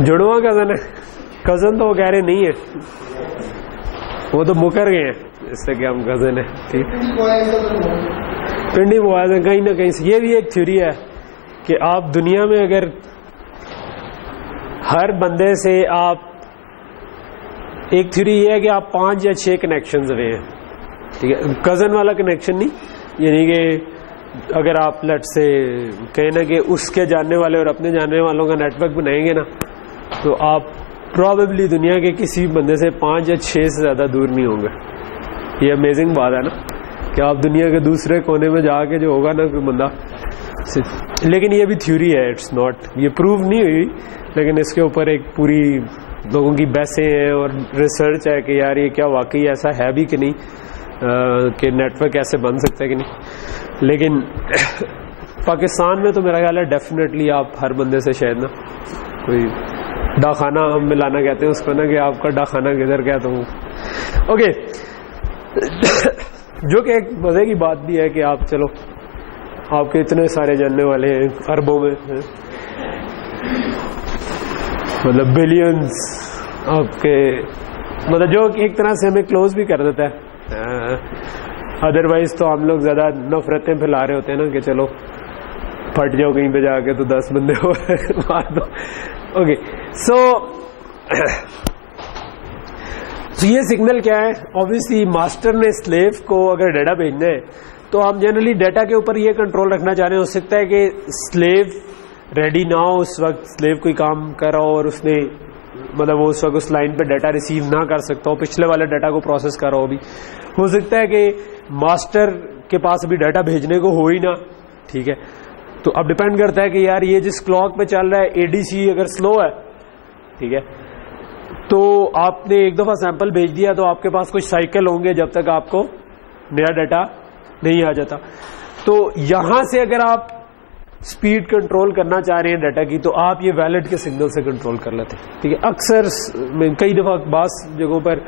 جڑواں کزن ہے. کزن تو وہ کہہ رہے نہیں ہے, وہ تو مکر گئے ہیں اس سے کہ ہم کزن ہیں. ٹھیک, پنڈی بوائز ہیں کہیں نہ کہیں سے. یہ بھی ایک تھیوری ہے کہ آپ دنیا میں اگر ہر بندے سے آپ, ایک تھیوری یہ ہے کہ آپ 5 یا 6 کنیکشنز ہوئے ہیں. ٹھیک ہے, کزن والا کنیکشن نہیں, یعنی کہ اگر آپ لٹ سے کہیں نا کہ اس کے جاننے والے اور اپنے جاننے والوں کا نیٹ ورک بنائیں گے نا, تو آپ پرابیبلی دنیا کے کسی بندے سے 5 یا 6 سے زیادہ دور نہیں ہوں گے. یہ امیزنگ بات ہے نا کہ آپ دنیا کے دوسرے کونے میں جا کے جو ہوگا نا کوئی بندہ, لیکن یہ بھی تھیوری ہے, اٹس ناٹ, یہ پروو نہیں ہوئی, لیکن اس کے اوپر ایک پوری لوگوں کی بحثیں ہیں اور ریسرچ ہے کہ یار یہ کیا واقعی ایسا ہے بھی کہ نہیں, کہ نیٹ ورک ایسے بن سکتا ہے کہ نہیں. لیکن پاکستان میں تو میرا خیال ہے ڈیفینیٹلی آپ ہر بندے سے شاید نا کوئی ڈاکخانہ ہم ملانا کہتے ہیں اس کو نا, کہ آپ کا ڈاکخانہ کدھر گیا تو. اوکے, جو کہ ایک مزے کی بات بھی ہے کہ آپ چلو آپ کے اتنے سارے جاننے والے ہیں اربوں میں, مطلب بلینز آپ کے, مطلب جو ایک طرح سے ہمیں کلوز بھی کر دیتا ہے. ادروائز تو ہم لوگ زیادہ نفرتیں پھیلا رہے ہوتے ہیں نا کہ چلو پھٹ جاؤ کہیں پہ جا کے تو 10 بندے ہو مار دو. اوکے, سو یہ سگنل کیا ہے؟ اوبیسلی ماسٹر نے سلیو کو اگر ڈیٹا بھیجنا ہے تو ہم جنرلی ڈیٹا کے اوپر یہ کنٹرول رکھنا چاہ رہے ہیں. ہو سکتا ہے کہ سلیو ریڈی نہ ہو اس وقت, سلیو کوئی کام کر رہا ہو اور اس نے مطلب وہ اس وقت اس لائن پہ ڈیٹا ریسیو نہ کر سکتا ہو, پچھلے والے ڈیٹا کو پروسیس کر رہا ہو. بھی ہو سکتا ہے کہ ماسٹر کے پاس ابھی ڈیٹا بھیجنے کو ہو ہی نہ. ٹھیک ہے, تو اب ڈپینڈ کرتا ہے کہ یار یہ جس کلاک پہ چل رہا ہے اے ڈی سی اگر سلو ہے, ٹھیک ہے, تو آپ نے ایک دفعہ سیمپل بھیج دیا تو آپ کے پاس کچھ سائیکل ہوں گے جب تک آپ کو نیا ڈیٹا نہیں آ جاتا. تو یہاں سے اگر آپ سپیڈ کنٹرول کرنا چاہ رہے ہیں ڈیٹا کی تو آپ یہ ویلڈ کے سگنل سے کنٹرول کر لیتے ہیں. ٹھیک ہے, اکثر کئی دفعہ بعض جگہوں پر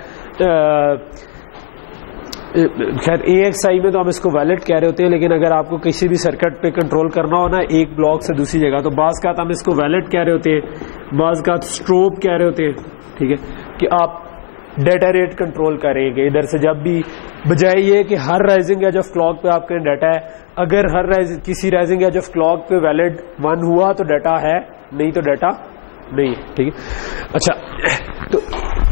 خیر اے ایکس آئی میں تو ہم اس کو ویلڈ کہہ رہے ہوتے ہیں, لیکن اگر آپ کو کسی بھی سرکٹ پہ کنٹرول کرنا ہو نا ایک بلاک سے دوسری جگہ, تو بعض کا ہم اس کو ویلڈ کہہ رہے ہوتے ہیں, بعض کا اسٹروب کہہ رہے ہوتے ہیں. ٹھیک ہے, کہ آپ ڈیٹا ریٹ کنٹرول کریں گے ادھر سے, جب بھی بجائے یہ کہ ہر رائزنگ ایج آف کلاک پہ آپ کا ڈیٹا ہے, اگر ہر کسی رائزنگ ایج آف کلاک پہ ویلڈ 1 ہوا تو ڈیٹا ہے, نہیں تو ڈیٹا نہیں ہے. ٹھیک ہے, اچھا, تو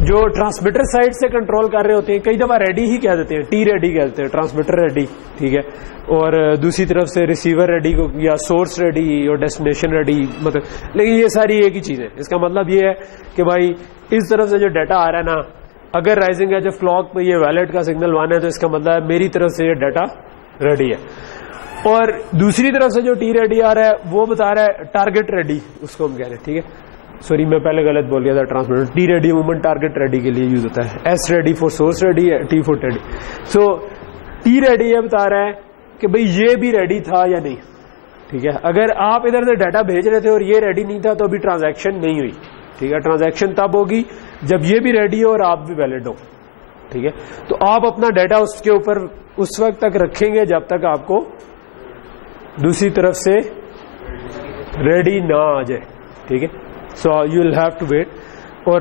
جو ٹرانسمیٹر سائڈ سے کنٹرول کر رہے ہوتے ہیں کئی دفعہ ریڈی ہی کہہ دیتے ہیں, ٹی ریڈی کہتے ہیں, ٹرانسمیٹر ریڈی. ٹھیک ہے, اور دوسری طرف سے ریسیور ریڈی کو یا سورس ریڈی اور ڈیسٹینیشن ریڈی, مطلب لیکن یہ ساری ایک ہی چیز ہے. اس کا مطلب یہ ہے کہ بھائی اس طرف سے جو ڈیٹا آ رہا ہے نا, اگر رائزنگ ایج آف کلاک پہ یہ ویلڈ کا سگنل 1 ہے تو اس کا مطلب ہے میری طرف سے یہ ڈیٹا ریڈی ہے. اور دوسری طرف سے جو ٹی ریڈی آ رہا ہے وہ بتا رہا ہے ٹارگٹ ریڈی, اس کو ہم کہہ رہے ہیں. ٹھیک ہے, سوری میں پہلے غلط بول گیا تھا, ٹرانسمیٹر ٹی ریڈی عموماً ٹارگٹ ریڈی کے لیے یوز ہوتا ہے. S ready for source ready ہے, ٹی فور ریڈی. سو ٹی ریڈی یہ بتا رہا ہے کہ بھئی یہ بھی ریڈی تھا یا نہیں. ٹھیک ہے, اگر آپ ادھر سے ڈیٹا بھیج رہے تھے اور یہ ریڈی نہیں تھا تو ابھی ٹرانزیکشن نہیں ہوئی. ٹھیک ہے, ٹرانزیکشن تب ہوگی جب یہ بھی ریڈی ہو اور آپ بھی ویلڈ ہو. ٹھیک ہے, تو آپ اپنا ڈیٹا اس کے اوپر اس وقت تک رکھیں گے جب تک آپ کو دوسری طرف سے ریڈی نہ آ جائے. ٹھیک ہے, so you will have to wait. اور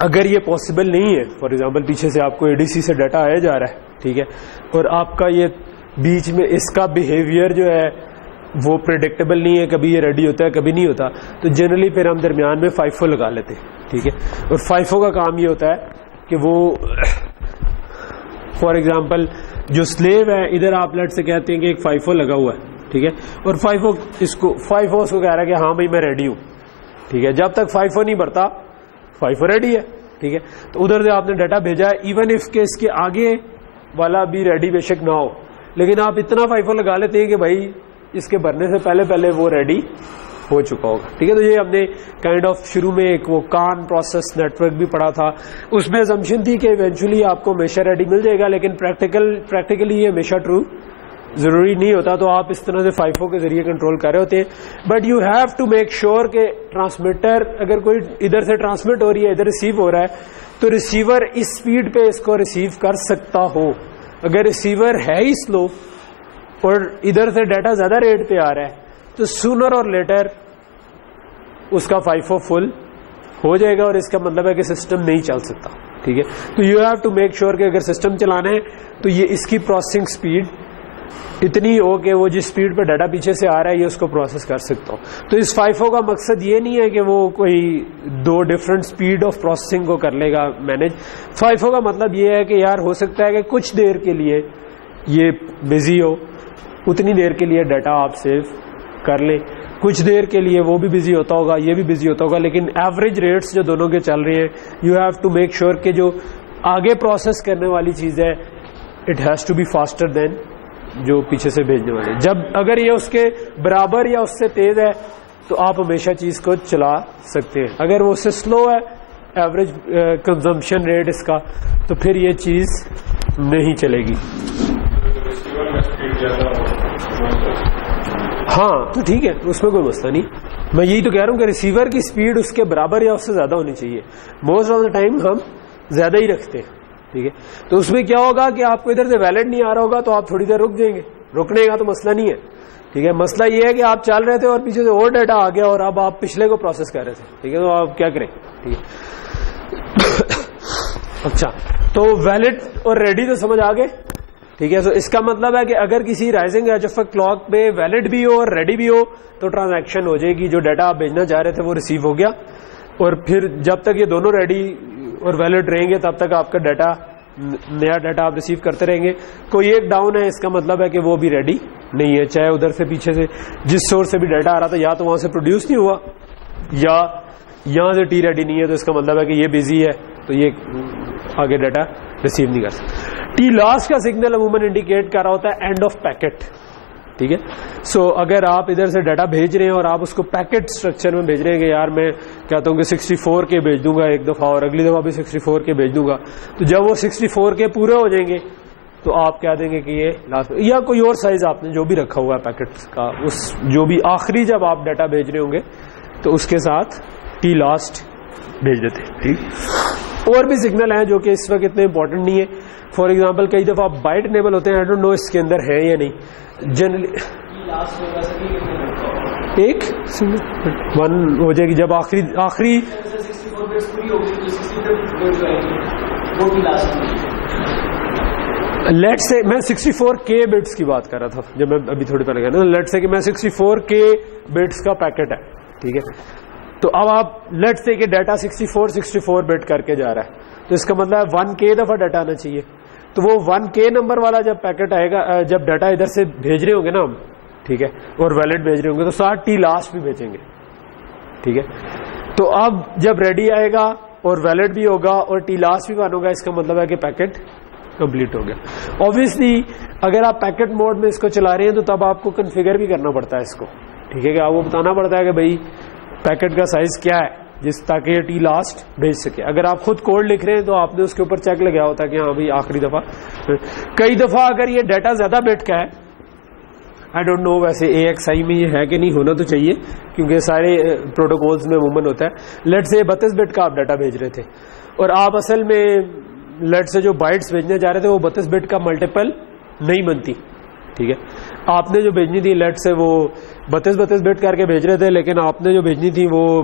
اگر یہ پاسبل نہیں ہے, فار ایگزامپل پیچھے سے آپ کو اے ڈی سی سے ڈیٹا آیا جا رہا ہے, ٹھیک ہے, اور آپ کا یہ بیچ میں اس کا بیہیویئر جو ہے وہ پریڈکٹیبل نہیں ہے, کبھی یہ ریڈی ہوتا ہے کبھی نہیں ہوتا, تو جنرلی پھر ہم درمیان میں فائفو لگا لیتے ہیں. ٹھیک ہے, اور فائفو کا کام یہ ہوتا ہے کہ وہ فار ایگزامپل جو سلیو ہے ادھر آپ لیٹ سے کہتے ہیں کہ ایک فائفو لگا ہوا ہے. ٹھیک ہے, اور فائفو اس کو کہہ رہا ہے کہ ہاں بھائی میں ریڈی ہوں. ٹھیک ہے, جب تک فائفو نہیں بھرتا فائفو ریڈی ہے. ٹھیک ہے, تو ادھر سے آپ نے ڈیٹا بھیجا ہے, ایون اف کہ اس کے آگے والا بھی ریڈی بے شک نہ ہو, لیکن آپ اتنا FIFO لگا لیتے ہیں کہ بھائی اس کے بھرنے سے پہلے وہ ریڈی ہو چکا ہوگا. ٹھیک ہے, تو یہ ہم نے کائنڈ آف شروع میں ایک وہ کان پروسیس نیٹ ورک بھی پڑھا تھا, اس میں assumption تھی کہ ایونچولی آپ کو ہمیشہ ریڈی مل جائے گا, لیکن پریکٹیکلی یہ ہمیشہ ٹرو ضروری نہیں ہوتا. تو آپ اس طرح سے FIFO کے ذریعے کنٹرول کر رہے ہوتے ہیں, but you have to make sure کہ ٹرانسمیٹر اگر کوئی ادھر سے ٹرانسمٹ ہو رہی ہے ادھر ریسیو ہو رہا ہے تو ریسیور اس سپیڈ پہ اس کو ریسیو کر سکتا ہو. اگر ریسیور ہے ہی سلو اور ادھر سے ڈیٹا زیادہ ریٹ پہ آ رہا ہے تو سونر اور لیٹر اس کا FIFO فل ہو جائے گا, اور اس کا مطلب ہے کہ سسٹم نہیں چل سکتا. ٹھیک ہے, تو you have to make sure کہ اگر سسٹم چلانا ہے تو یہ اس کی پروسیسنگ سپیڈ اتنی ہو کہ وہ جس سپیڈ پہ ڈیٹا پیچھے سے آ رہا ہے یہ اس کو پروسیس کر سکتا ہو. تو اس FIFO کا مقصد یہ نہیں ہے کہ وہ کوئی دو ڈفرنٹ سپیڈ آف پروسیسنگ کو کر لے گا مینج. FIFO کا مطلب یہ ہے کہ یار ہو سکتا ہے کہ کچھ دیر کے لیے یہ بزی ہو, اتنی دیر کے لیے ڈیٹا آپ سیو کر لیں, کچھ دیر کے لیے وہ بھی بزی ہوتا ہوگا یہ بھی بزی ہوتا ہوگا, لیکن ایوریج ریٹس جو دونوں کے چل رہے ہیں you have to make sure کہ جو آگے پروسیس کرنے والی چیز ہے it has to be faster than جو پیچھے سے بھیجنے والے. جب اگر یہ اس کے برابر یا اس سے تیز ہے تو آپ ہمیشہ چیز کو چلا سکتے ہیں. اگر وہ اس سے سلو ہے ایوریج کنزمپشن ریٹ اس کا تو پھر یہ چیز نہیں چلے گی. ہاں تو ٹھیک ہے, اس میں کوئی مسئلہ نہیں. میں یہی تو کہہ رہا ہوں کہ ریسیور کی سپیڈ اس کے برابر یا اس سے زیادہ ہونی چاہیے. موسٹ آف دا ٹائم ہم زیادہ ہی رکھتے ہیں. ٹھیک ہے, تو اس میں کیا ہوگا کہ آپ کو ادھر سے ویلڈ نہیں آ رہا ہوگا تو آپ تھوڑی دیر رک جائیں گے. رکنے کا تو مسئلہ نہیں ہے. ٹھیک ہے, مسئلہ یہ ہے کہ آپ چل رہے تھے اور پیچھے سے اور ڈیٹا آ گیا اور اب آپ پچھلے کو پروسیس کر رہے تھے. ٹھیک ہے, تو آپ کیا کریں. ٹھیک ہے, اچھا تو ویلڈ اور ریڈی تو سمجھ آ گئے. ٹھیک ہے, تو اس کا مطلب ہے کہ اگر کسی rising edge of a clock پہ ویلڈ بھی ہو اور ریڈی بھی ہو تو ٹرانزیکشن ہو جائے گی. جو ڈیٹا آپ بھیجنا چاہ رہے تھے وہ ریسیو ہو گیا, اور پھر جب تک یہ دونوں ریڈی اور ویلڈ رہیں گے تب تک آپ کا ڈیٹا نیا ڈیٹا آپ ریسیو کرتے رہیں گے. کوئی ایک ڈاؤن ہے اس کا مطلب ہے کہ وہ بھی ریڈی نہیں ہے, چاہے ادھر سے پیچھے سے جس سورس سے بھی ڈیٹا آ رہا تھا یا تو وہاں سے پروڈیوس نہیں ہوا یا یہاں سے ٹی ریڈی نہیں ہے, تو اس کا مطلب ہے کہ یہ بزی ہے تو یہ آگے ڈیٹا ریسیو نہیں کر سکتا. ٹی لاسٹ کا سگنل عموماً انڈیکیٹ کر رہا ہوتا ہے اینڈ آف پیکٹ. ٹھیک ہے, سو اگر آپ ادھر سے ڈیٹا بھیج رہے ہیں اور آپ اس کو پیکٹ اسٹرکچر میں بھیج رہے ہیں کہ یار میں کہتا ہوں کہ 64 کے بھیج دوں گا ایک دفعہ اور اگلی دفعہ بھی 64 کے بھیج دوں گا, تو جب وہ 64 کے پورے ہو جائیں گے تو آپ کہہ دیں گے کہ یہ لاسٹ, یا کوئی اور سائز آپ نے جو بھی رکھا ہوا ہے پیکٹ کا, اس جو بھی آخری جب آپ ڈیٹا بھیج رہے ہوں گے تو اس کے ساتھ ٹی لاسٹ بھیج دیتے ہیں. ٹھیک, اور بھی سگنل ہیں جو کہ اس وقت اتنے امپورٹنٹ نہیں ہے. فار ایگزامپل کئی دفعہ بائٹ انیبل ہوتے ہیں, آئی ڈونٹ نو اس کے اندر ہے یا نہیں. جنرلی ایک 1 ہو جائے گی جب آخری لیٹ سے میں 64K بٹس کی بات کر رہا تھا جب میں ابھی تھوڑی پہلے کہہ رہا لیٹ سے کہ میں 64K بٹس کا پیکٹ ہے. ٹھیک ہے, تو اب آپ لیٹ سے کہ ڈیٹا 64 بٹ کر کے جا رہا ہے تو اس کا مطلب ہے 1K دفعہ ڈیٹا آنا چاہیے. تو وہ 1K نمبر والا جب پیکٹ آئے گا, جب ڈیٹا ادھر سے بھیج رہے ہوں گے نا ہم, ٹھیک ہے, اور ویلڈ بھیج رہے ہوں گے تو ساتھ ٹی لاسٹ بھی بھیجیں گے. ٹھیک ہے, تو اب جب ریڈی آئے گا اور ویلڈ بھی ہوگا اور ٹی لاسٹ بھی ون ہوگا, اس کا مطلب ہے کہ پیکٹ کمپلیٹ ہو گیا. اوبیسلی اگر آپ پیکٹ موڈ میں اس کو چلا رہے ہیں تو تب آپ کو کنفیگر بھی کرنا پڑتا ہے اس کو. ٹھیک ہے, کہ آپ کو بتانا پڑتا ہے کہ بھائی پیکٹ کا سائز کیا ہے جس تاکہ یہ ٹی لاسٹ بھیج سکے. اگر آپ خود کوڈ لکھ رہے ہیں تو آپ نے اس کے اوپر چیک لگایا ہوتا ہے کہ ہاں بھائی آخری دفعہ. کئی دفعہ اگر یہ ڈیٹا زیادہ بٹ کا ہے, آئی ڈونٹ نو ویسے AXI میں یہ ہے کہ نہیں, ہونا تو چاہیے کیونکہ سارے پروٹوکولز میں عموماً ہوتا ہے. لیٹ سے 32 بٹ کا آپ ڈیٹا بھیج رہے تھے اور آپ اصل میں لیٹ سے جو بائٹس بھیجنے جا رہے تھے وہ 32 بٹ کا ملٹیپل نہیں بنتی. ٹھیک ہے, آپ نے جو بھیجنی تھی لیٹ سے وہ 32 بٹ کر کے بھیج رہے تھے, لیکن آپ نے جو بھیجنی تھی وہ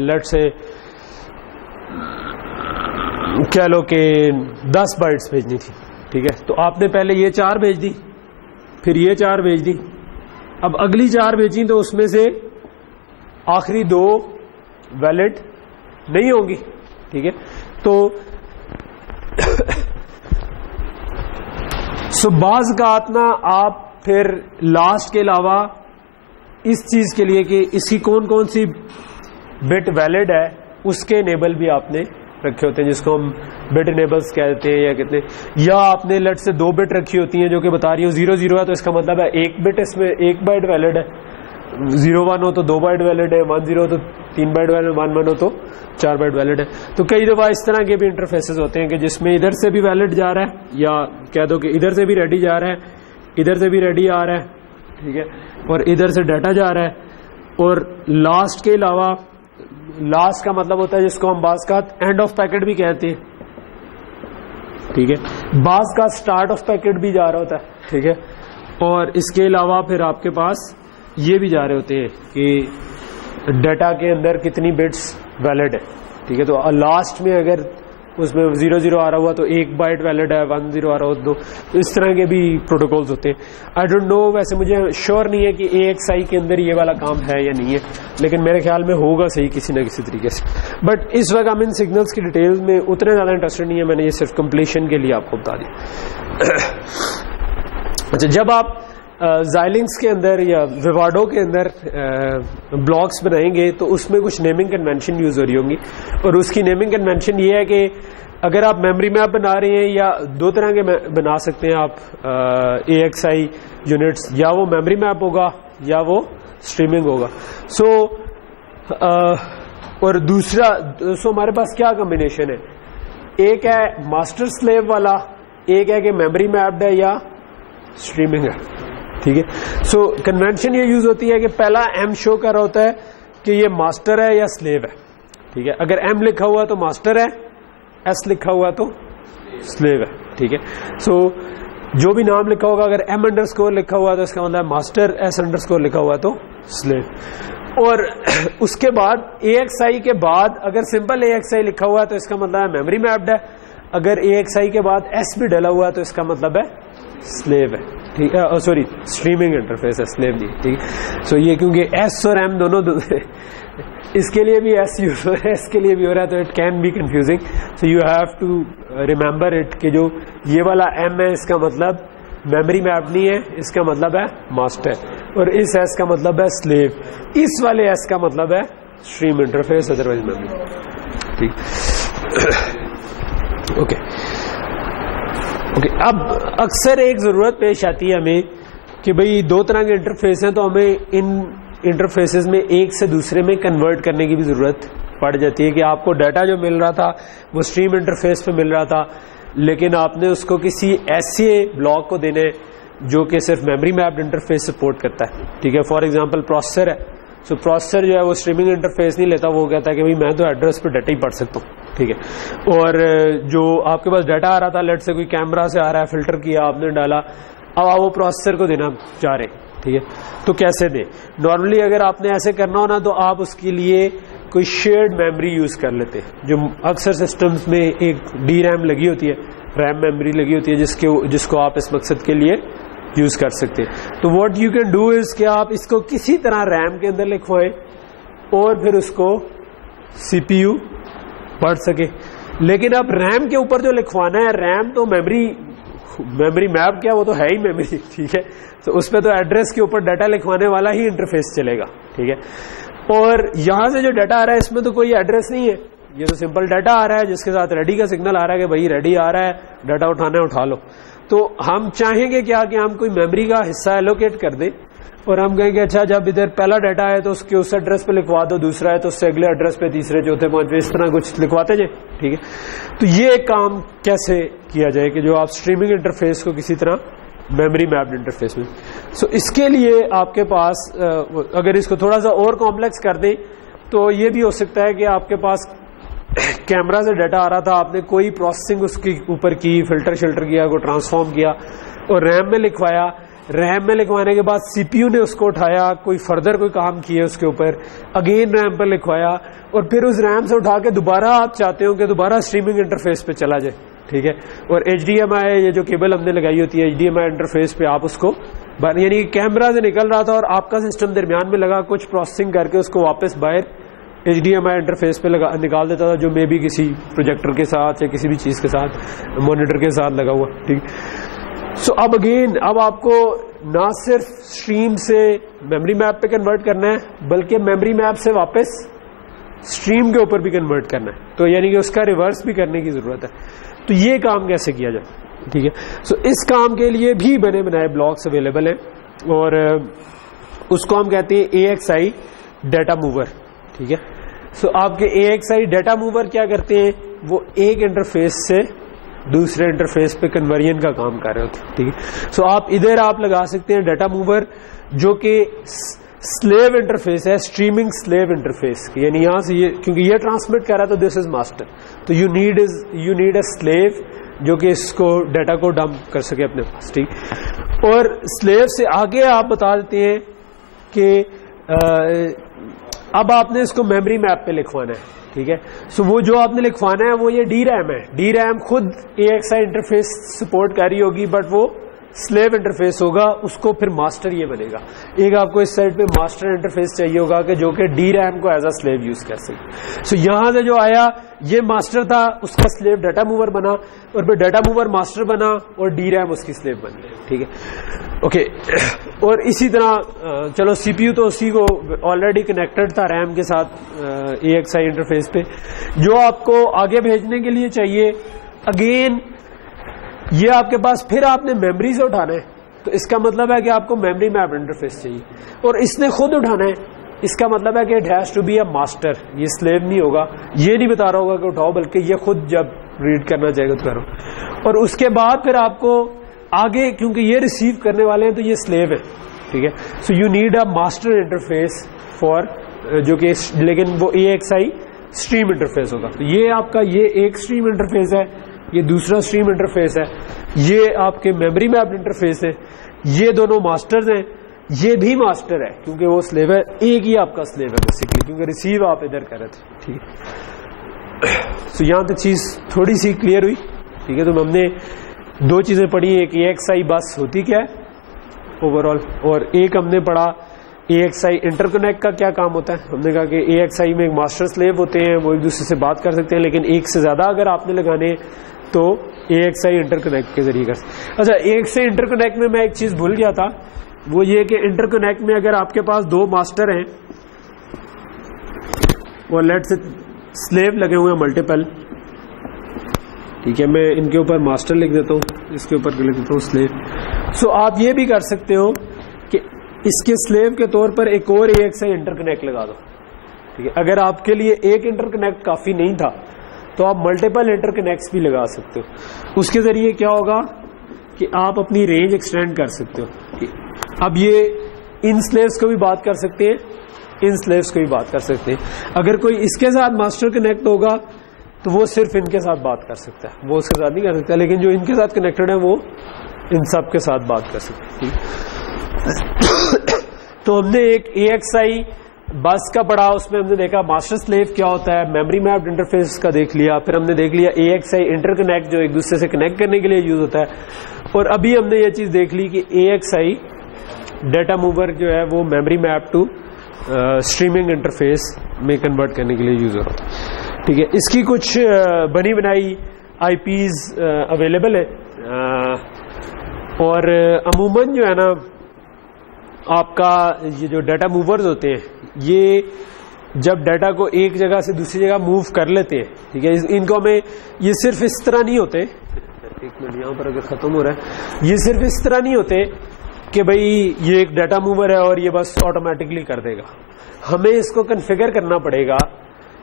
لیٹ سے کہہ لو کہ 10 بائٹس بھیجنی تھی. ٹھیک ہے, تو آپ نے پہلے یہ 4 بھیج دی, پھر یہ 4 بھیج دی, اب اگلی 4 بھیجی تو اس میں سے آخری 2 ویلڈ نہیں ہوں گی. ٹھیک ہے, تو بعض اوقات نا آپ پھر لاسٹ کے علاوہ اس چیز کے لیے کہ اس کی کون کون سی بٹ ویلڈ ہے اس کے انیبل بھی آپ نے رکھے ہوتے ہیں جس کو ہم بٹ انیبلس کہتے ہیں یا کہتے ہیں, یا آپ نے لیٹ سے 2 بٹ رکھی ہوتی ہیں جو کہ بتا رہی ہوں 0 0 ہے تو اس کا مطلب ہے 1 بٹ اس میں 1 بائٹ ویلڈ ہے, 0 1 ہو تو 2 بائٹ ویلڈ ہے, 1 0 ہو تو 3 بائٹ ویلڈ ہے, 1 1 ہو تو 4 بائٹ ویلڈ ہے. تو کئی دفعہ اس طرح کے بھی انٹرفیسز ہوتے ہیں کہ جس میں ادھر سے بھی ویلڈ جا رہا ہے یا کہہ دو کہ ادھر سے بھی ریڈی جا رہا ہے, ادھر سے بھی ریڈی آ رہا ہے, ٹھیک ہے, اور ادھر سے ڈیٹا جا رہا ہے, اور لاسٹ کے علاوہ لاسٹ کا مطلب ہوتا ہے جس کو ہم بعض کا اینڈ آف پیکٹ بھی کہتے ہیں, ٹھیک ہے, بعض کا اسٹارٹ آف پیکٹ بھی جا رہا ہوتا ہے, ٹھیک ہے, اور اس کے علاوہ پھر آپ کے پاس یہ بھی جا رہے ہوتے ہیں کہ ڈیٹا کے اندر کتنی بٹس ویلڈ ہے, ٹھیک ہے. تو لاسٹ میں اگر اس میں 0 0 آ رہا ہوا تو 1 بائٹ ویلڈ ہے, 1 0 آ رہا ہو تو اس طرح کے بھی پروٹوکولز ہوتے ہیں. آئی ڈونٹ نو, ویسے مجھے شیور نہیں ہے کہ AXI کے اندر یہ والا کام ہے یا نہیں ہے, لیکن میرے خیال میں ہوگا صحیح کسی نہ کسی طریقے سے. بٹ اس وقت ہم ان سگنلس کی ڈیٹیلز میں اتنے زیادہ انٹرسٹڈ نہیں ہے, میں نے یہ صرف کمپلیشن کے لیے آپ کو بتا دیا. اچھا, جب آپ زائلنگس کے اندر یا ویواڈو کے اندر بلاکس بنائیں گے تو اس میں کچھ نیمنگ کنونشن یوز ہو رہی ہوں گی, اور اس کی نیمنگ کنونشن یہ ہے کہ اگر آپ میموری میپ بنا رہے ہیں یا 2 طرح کے بنا سکتے ہیں آپ AXI یونٹس, یا وہ میموری میپ ہوگا یا وہ اسٹریمنگ ہوگا. اور دوسرا ہمارے پاس کیا کمبینیشن ہے, ایک ہے ماسٹر سلیو والا, ایک ہے کہ میموری میپڈ ہے یا اسٹریمنگ ہے, ٹھیک ہے. کنونشن یہ یوز ہوتی ہے کہ پہلا M شو کر رہا ہوتا ہے کہ یہ ماسٹر ہے یا سلیو ہے, ٹھیک ہے. اگر M لکھا ہوا تو ماسٹر ہے, S لکھا ہوا تو سلیو ہے, ٹھیک ہے. جو بھی نام لکھا ہوگا, اگر M انڈرسکور لکھا ہوا تو اس کا مطلب ماسٹر, S انڈرسکور لکھا ہوا تو سلیو. اور اس کے بعد AXI کے بعد اگر سمپل AXI لکھا ہوا ہے تو اس کا مطلب ہے میموری میپڈ ہے, اگر AXI کے بعد S بھی ڈلا ہوا ہے تو اس کا مطلب ہے سلیو ہے, ٹھیک ہے. سوری, اسٹریمنگ انٹرفیس ہے, سلیو نہیں, ٹھیک ہے. یہ کیونکہ S اور M دونوں اس کے لیے بھی S یوز ہو رہا ہے, اس کے لیے بھی ہو رہا ہے, تو it can be confusing. So you have to remember it کہ جو یہ والا M ہے اس کا مطلب میموری میپ نہیں ہے, اس کا مطلب ہے ماسٹر, اور اس S کا مطلب ہے سلیو, اس والے S کا مطلب ہے اسٹریم انٹرفیس, ادروائز میموری, ٹھیک. اوکے. اب اکثر ایک ضرورت پیش آتی ہے ہمیں کہ بھئی 2 طرح کے انٹرفیس ہیں, تو ہمیں ان انٹرفیسز میں ایک سے دوسرے میں کنورٹ کرنے کی بھی ضرورت پڑ جاتی ہے کہ آپ کو ڈیٹا جو مل رہا تھا وہ اسٹریم انٹرفیس پہ مل رہا تھا, لیکن آپ نے اس کو کسی ایسے بلاک کو دینے جو کہ صرف میموری میپڈ انٹرفیس سپورٹ کرتا ہے, ٹھیک ہے. فار ایگزامپل پروسیسر ہے, پروسیسر جو ہے وہ اسٹریمنگ انٹرفیس نہیں لیتا, وہ کہتا ہے کہ بھائی میں تو ایڈریس پہ ڈیٹا ہی پڑھ سکتا ہوں, ٹھیک ہے. اور جو آپ کے پاس ڈیٹا آ رہا تھا, لیٹ سے کوئی کیمرہ سے آ رہا ہے, فلٹر کیا آپ نے, ڈالا, اب آپ وہ پروسیسر کو دینا چاہ رہے ہیں, ٹھیک ہے. تو کیسے دیں؟ نارملی اگر آپ نے ایسے کرنا ہونا تو آپ اس کے لیے کوئی شیئرڈ میموری یوز کر لیتے, جو اکثر سسٹمز میں ایک DRAM لگی ہوتی ہے, ریم میموری لگی ہوتی ہے جس کو آپ اس مقصد کے لیے یوز کر سکتے ہیں. تو what you can do is کہ آپ اس کو کسی طرح ریم کے اندر لکھوائیں اور پھر اس کو CPU پڑھ سکے. لیکن اب ریم کے اوپر جو لکھوانا ہے, ریم تو میموری میپ کیا, وہ تو ہے ہی میموری, ٹھیک ہے. تو اس پہ تو ایڈریس کے اوپر ڈیٹا لکھوانے والا ہی انٹرفیس چلے گا, ٹھیک ہے. اور یہاں سے جو ڈیٹا آ رہا ہے اس میں تو کوئی ایڈریس نہیں ہے, یہ تو سمپل ڈیٹا آ رہا ہے جس کے ساتھ ریڈی کا سگنل آ رہا ہے کہ بھائی ریڈی آ رہا ہے, ڈیٹا اٹھانا ہے اٹھا لو. تو ہم چاہیں گے کیا کہ ہم کوئی میموری کا حصہ ایلوکیٹ کر دیں, اور ہم کہیں گے اچھا جب ادھر پہلا ڈیٹا ہے تو اس کے اس ایڈریس پہ لکھوا دو, دوسرا ہے تو اس سے اگلے ایڈریس پہ, تیسرے چوتھے پانچویں, اس طرح کچھ لکھواتے جائیں, ٹھیک ہے. تو یہ کام کیسے کیا جائے کہ جو آپ اسٹریمنگ انٹرفیس کو کسی طرح میموری میپڈ انٹرفیس میں. اس کے لیے آپ کے پاس اگر اس کو تھوڑا سا اور کمپلیکس کر دیں تو یہ بھی ہو سکتا ہے کہ آپ کے پاس کیمرہ سے ڈیٹا آ رہا تھا, آپ نے کوئی پروسیسنگ اس کے اوپر کی, فلٹر شلٹر کیا, کوئی ٹرانسفارم کیا اور ریم میں لکھوایا. ریم میں لکھوانے کے بعد CPU نے اس کو اٹھایا, کوئی فردر کوئی کام کیا اس کے اوپر, اگین ریم پر لکھوایا, اور پھر اس ریم سے اٹھا کے دوبارہ آپ چاہتے ہو کہ دوبارہ اسٹریمنگ انٹرفیس پہ چلا جائے, ٹھیک ہے. اور HDMI یہ جو کیبل ہم نے لگائی ہوتی ہے HDMI انٹرفیس پہ آپ اس کو, یعنی کیمرہ سے نکل رہا تھا اور آپ کا سسٹم درمیان میں لگا, کچھ پروسیسنگ کر کے اس کو واپس باہر HDMI انٹرفیس پہ نکال دیتا تھا, جو میں بھی کسی پروجیکٹر کے ساتھ یا کسی بھی چیز کے ساتھ, مانیٹر کے ساتھ لگا ہوا, ٹھیک. اب اگین اب آپ کو نہ صرف اسٹریم سے میموری میپ پہ کنورٹ کرنا ہے بلکہ میموری میپ سے واپس اسٹریم کے اوپر بھی کنورٹ کرنا ہے، تو یعنی کہ اس کا ریورس بھی کرنے کی ضرورت ہے. تو یہ کام کیسے کیا جائے؟ ٹھیک ہے. سو اس کام کے لیے بھی بنے بنائے بلاکس اویلیبل ہیں، اور اس کو ہم کہتے ہیں AXI ڈیٹا موور. ٹھیک ہے. سو آپ کے AXI ڈیٹا موور کیا کرتے ہیں؟ وہ ایک انٹرفیس سے دوسرے انٹرفیس پہ کنورژن کا کام کر رہے ہوتے ہیں. ٹھیک ہے. سو آپ ادھر آپ لگا سکتے ہیں ڈیٹا موور جو کہ سلیو انٹرفیس ہے، اسٹریمنگ سلیو انٹرفیس، یعنی یہاں سے یہ کیونکہ یہ ٹرانسمٹ کر رہا ہے تو دس از ماسٹر، تو یو نیڈ اے سلیو جو کہ اس کو ڈیٹا کو ڈمپ کر سکے اپنے پاس. ٹھیک. اور سلیو سے آگے آپ بتا دیتے ہیں کہ اب آپ نے اس کو میموری میپ پہ لکھوانا ہے. ٹھیک ہے. سو وہ جو آپ نے لکھوانا ہے وہ یہ ڈی ریم ہے. ڈی ریم خود AXI انٹرفیس سپورٹ کر رہی ہوگی، بٹ وہ سلیو انٹرفیس ہوگا، اس کو پھر ماسٹر یہ بنے گا. ایک آپ کو اس سائڈ پہ ماسٹر انٹرفیس چاہیے ہوگا کہ جو کہ ڈی ریم کو ایز اے سلیو یوز کر سکے. سو یہاں سے جو آیا یہ ماسٹر تھا، اس کا سلیو ڈیٹا موور بنا، اور پھر ڈیٹا موور ماسٹر بنا اور ڈی ریم اس کی سلیو بن گئی. ٹھیک ہے. اوکے. اور اسی طرح چلو سی پی یو تو اسی کو آلریڈی کنیکٹڈ تھا ریم کے ساتھ AXI انٹرفیس پہ. جو آپ کو آگے بھیجنے کے لیے چاہیے، اگین یہ آپ کے پاس پھر آپ نے میموری سے اٹھانا ہے، تو اس کا مطلب ہے کہ آپ کو میموری میپ انٹرفیس چاہیے، اور اس نے خود اٹھانا ہے. اس کا مطلب ہے کہ it has to be a master. یہ سلیو نہیں ہوگا، یہ نہیں بتا رہا ہوگا کہ اٹھاؤ، بلکہ یہ خود جب ریڈ کرنا چاہے گا تو کرو. اور اس کے بعد پھر آپ کو آگے کیونکہ یہ ریسیو کرنے والے ہیں تو یہ سلیو ہے. ٹھیک ہے. So you need a master interface for جو کہ لیکن وہ AXI اسٹریم انٹرفیس ہوگا. تو یہ آپ کا یہ ایک اسٹریم انٹرفیس ہے، یہ دوسرا اسٹریم انٹرفیس ہے، یہ آپ کے میموری میپ انٹرفیس ہے. یہ دونوں ماسٹرز ہیں، یہ بھی ماسٹر ہے کیونکہ وہ سلیو ہے. ایک ہی آپ کا سلیو ہے بیسیکلی، کیونکہ ریسیو آپ ادھر کر رہے تھے. ٹھیک ہے. سو یہاں تک چیز تھوڑی سی کلیئر ہوئی. ٹھیک ہے. تو ہم نے دو چیزیں پڑھی، ایک AXI بس ہوتی کیا ہے اوور آل، اور ایک ہم نے پڑھا AXI انٹر کنیکٹ کا کیا کام ہوتا ہے. ہم نے کہا کہ AXI میں ایک ماسٹر سلیو ہوتے ہیں، وہ ایک دوسرے سے بات کر سکتے ہیں، لیکن ایک سے زیادہ اگر آپ نے لگانے تو AXI انٹر کنیکٹ کے ذریعے کر سکتے. اچھا، AXI انٹر کنیکٹ میں ایک چیز بھول گیا تھا، وہ یہ کہ انٹر کنیکٹ میں اگر آپ کے پاس دو ماسٹر ہیں اور لیٹ سے سلیو لگے ہوئے ہیں ملٹیپل. ٹھیک ہے. میں ان کے اوپر ماسٹر لکھ دیتا ہوں، اس کے اوپر لکھ دیتا ہوں سلیو. سو آپ یہ بھی کر سکتے ہو کہ اس کے سلیو کے طور پر ایک اور AXI انٹر کنیکٹ لگا دو. ٹھیک ہے. اگر آپ کے لیے ایک انٹر کنیکٹ کافی نہیں تھا تو آپ ملٹیپل انٹر کنیکٹس بھی لگا سکتے ہو. اس کے ذریعے کیا ہوگا کہ آپ اپنی رینج ایکسٹینڈ کر سکتے ہو. اب یہ ان سلیوز کو بھی بات کر سکتے ہیں، ان سلیوز کو بھی بات کر سکتے ہیں. اگر کوئی اس کے ساتھ ماسٹر کنیکٹ ہوگا تو وہ صرف ان کے ساتھ بات کر سکتا ہے، وہ اس کے ساتھ نہیں کر سکتا، لیکن جو ان کے ساتھ کنیکٹڈ ہے وہ ان سب کے ساتھ بات کر سکتے ہیں. تو ہم نے ایک AXI بس کا پڑھا، اس میں ہم نے دیکھا ماسٹر سلیو کیا ہوتا ہے، میموری میپ انٹرفیس کا دیکھ لیا، پھر ہم نے دیکھ لیا AXI انٹر کنیکٹ جو ایک دوسرے سے کنیکٹ کرنے کے لیے یوز ہوتا ہے، اور ابھی ہم نے یہ چیز دیکھ لی کہ AXI ڈیٹا موور جو ہے وہ memory map to streaming interface میں کنورٹ کرنے کے لیے یوز ہوتا ہے. ٹھیک ہے. اس کی کچھ بنی بنائی IPs اویلیبل ہے، اور عموماً جو ہے نا آپ کا یہ جو ڈیٹا موورز ہوتے ہیں یہ جب ڈیٹا کو ایک جگہ سے دوسری جگہ موو کر لیتے ہیں، ٹھیک ہے، ان کو ہمیں یہ صرف اس طرح نہیں ہوتے، ایک منٹ یہاں پر اگر ختم ہو رہا ہے، یہ صرف اس طرح نہیں ہوتے کہ بھئی یہ ایک ڈیٹا موور ہے اور یہ بس آٹومیٹکلی کر دے گا. ہمیں اس کو کنفیگر کرنا پڑے گا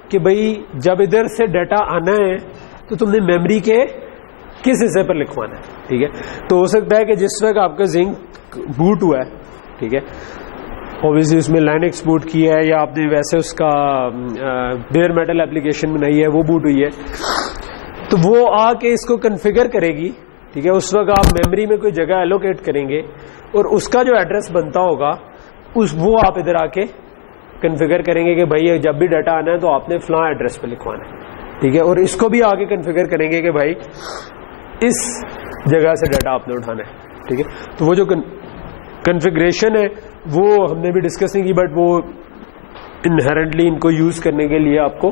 کہ بھئی جب ادھر سے ڈیٹا آنا ہے تو تم نے میموری کے کس حصے پر لکھوانا ہے. ٹھیک ہے. تو ہو سکتا ہے کہ جس وقت آپ کا زنک بوٹ ہوا ہے، ٹھیک ہے، اوبیسلی اس میں لائنکس بوٹ کی ہے یا آپ نے ویسے اس کا بیئر میٹل اپلیکیشن بنائی ہے وہ بوٹ ہوئی ہے، تو وہ آ کے اس کو کنفیگر کرے گی. ٹھیک ہے. اس وقت آپ میموری میں کوئی جگہ ایلوکیٹ کریں گے اور اس کا جو ایڈریس بنتا ہوگا وہ آپ ادھر آ کے کنفیگر کریں گے کہ بھائی جب بھی ڈیٹا آنا ہے تو آپ نے فلاں ایڈریس پہ لکھوانا ہے. ٹھیک ہے. اور اس کو بھی آگے کنفیگر کریں گے کہ بھائی اس جگہ سے ڈیٹا آپ نے اٹھانا ہے. ٹھیک ہے. تو وہ جو کنفیگریشن ہے وہ ہم نے بھی ڈسکس نہیں کی، بٹ وہ انہیرنٹلی ان کو یوز کرنے کے لیے آپ کو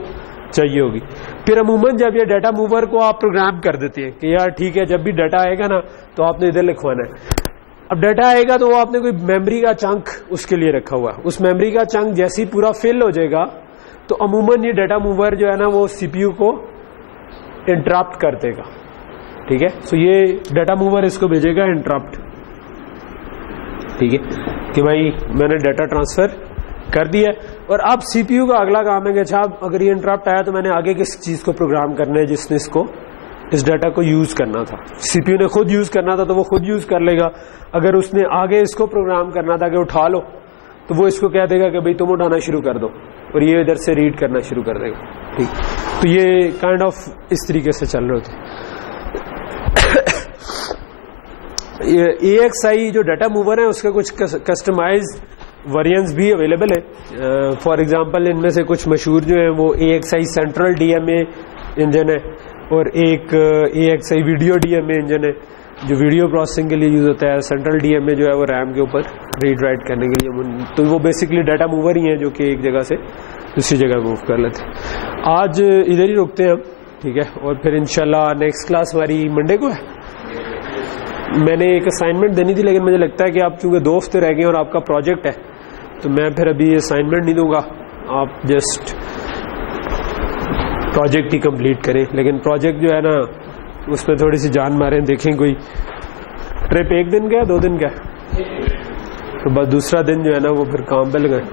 چاہیے ہوگی. پھر عموماً جب یہ ڈیٹا موور کو آپ پروگرام کر دیتے ہیں کہ یار ٹھیک ہے جب بھی ڈیٹا آئے گا نا تو آپ نے ادھر لکھوانا ہے. اب ڈیٹا آئے گا تو وہ آپ نے کوئی میموری کا چنک اس کے لیے رکھا ہوا ہے، اس میموری کا چنک جیسے ہی پورا فل ہو جائے گا تو عموماً یہ ڈیٹا موور جو ہے نا وہ سی پی یو کو انٹرپٹ کر دے گا. ٹھیک ہے, سو یہ ڈیٹا موور اس کو بھیجے گا انٹرپٹ. ٹھیک ہے کہ بھائی میں نے ڈیٹا ٹرانسفر کر دیا ہے. اور اب سی پی یو کا اگلا کام ہے کہ اچھا اگر یہ انٹرپٹ آیا تو میں نے آگے کس چیز کو پروگرام کرنا ہے جس نے اس ڈیٹا کو یوز کرنا تھا. سی پی یو نے خود یوز کرنا تھا تو وہ خود یوز کر لے گا. اگر اس نے آگے اس کو پروگرام کرنا تھا کہ اٹھا لو تو وہ اس کو کہہ دے گا کہ بھائی تم اٹھانا شروع کر دو, اور یہ ادھر سے ریڈ کرنا شروع کر دے گا. ٹھیک, تو یہ کائنڈ آف اس طریقے سے چل رہے ہوتے. اے ایکس آئی جو ڈیٹا موور ہے اس کے کچھ کسٹمائز ویریئنٹس بھی اویلیبل ہے. فار ایگزامپل ان میں سے کچھ مشہور جو ہیں وہ اے ایکس آئی سینٹرل ڈی ایم اے انجن ہے, اور ایک اے ایکس آئی ویڈیو ڈی ایم اے انجن ہے جو ویڈیو پروسیسنگ کے لیے یوز ہوتا ہے. سینٹرل ڈی ایم اے جو ہے وہ ریم کے اوپر ریڈ رائٹ کرنے کے لیے, تو وہ بیسکلی ڈیٹا موور ہی ہیں جو کہ ایک جگہ سے دوسری جگہ موو کر لیتے ہیں. آج ادھر ہی رکتے ہیں ہم. ٹھیک ہے, اور پھر انشاءاللہ نیکسٹ کلاس ہماری منڈے کو ہے. میں نے ایک اسائنمنٹ دینی تھی لیکن مجھے لگتا ہے کہ آپ چونکہ 2 ہفتے رہ گئے اور آپ کا پروجیکٹ ہے تو میں پھر ابھی اسائنمنٹ نہیں دوں گا, آپ جسٹ پروجیکٹ ہی کمپلیٹ کریں. لیکن پروجیکٹ جو ہے نا اس پہ تھوڑی سی جان ماریں, دیکھیں کوئی ٹرپ 1 دن کا 2 دن کا, تو بس دوسرا دن جو ہے نا وہ پھر کام پہ لگائیں.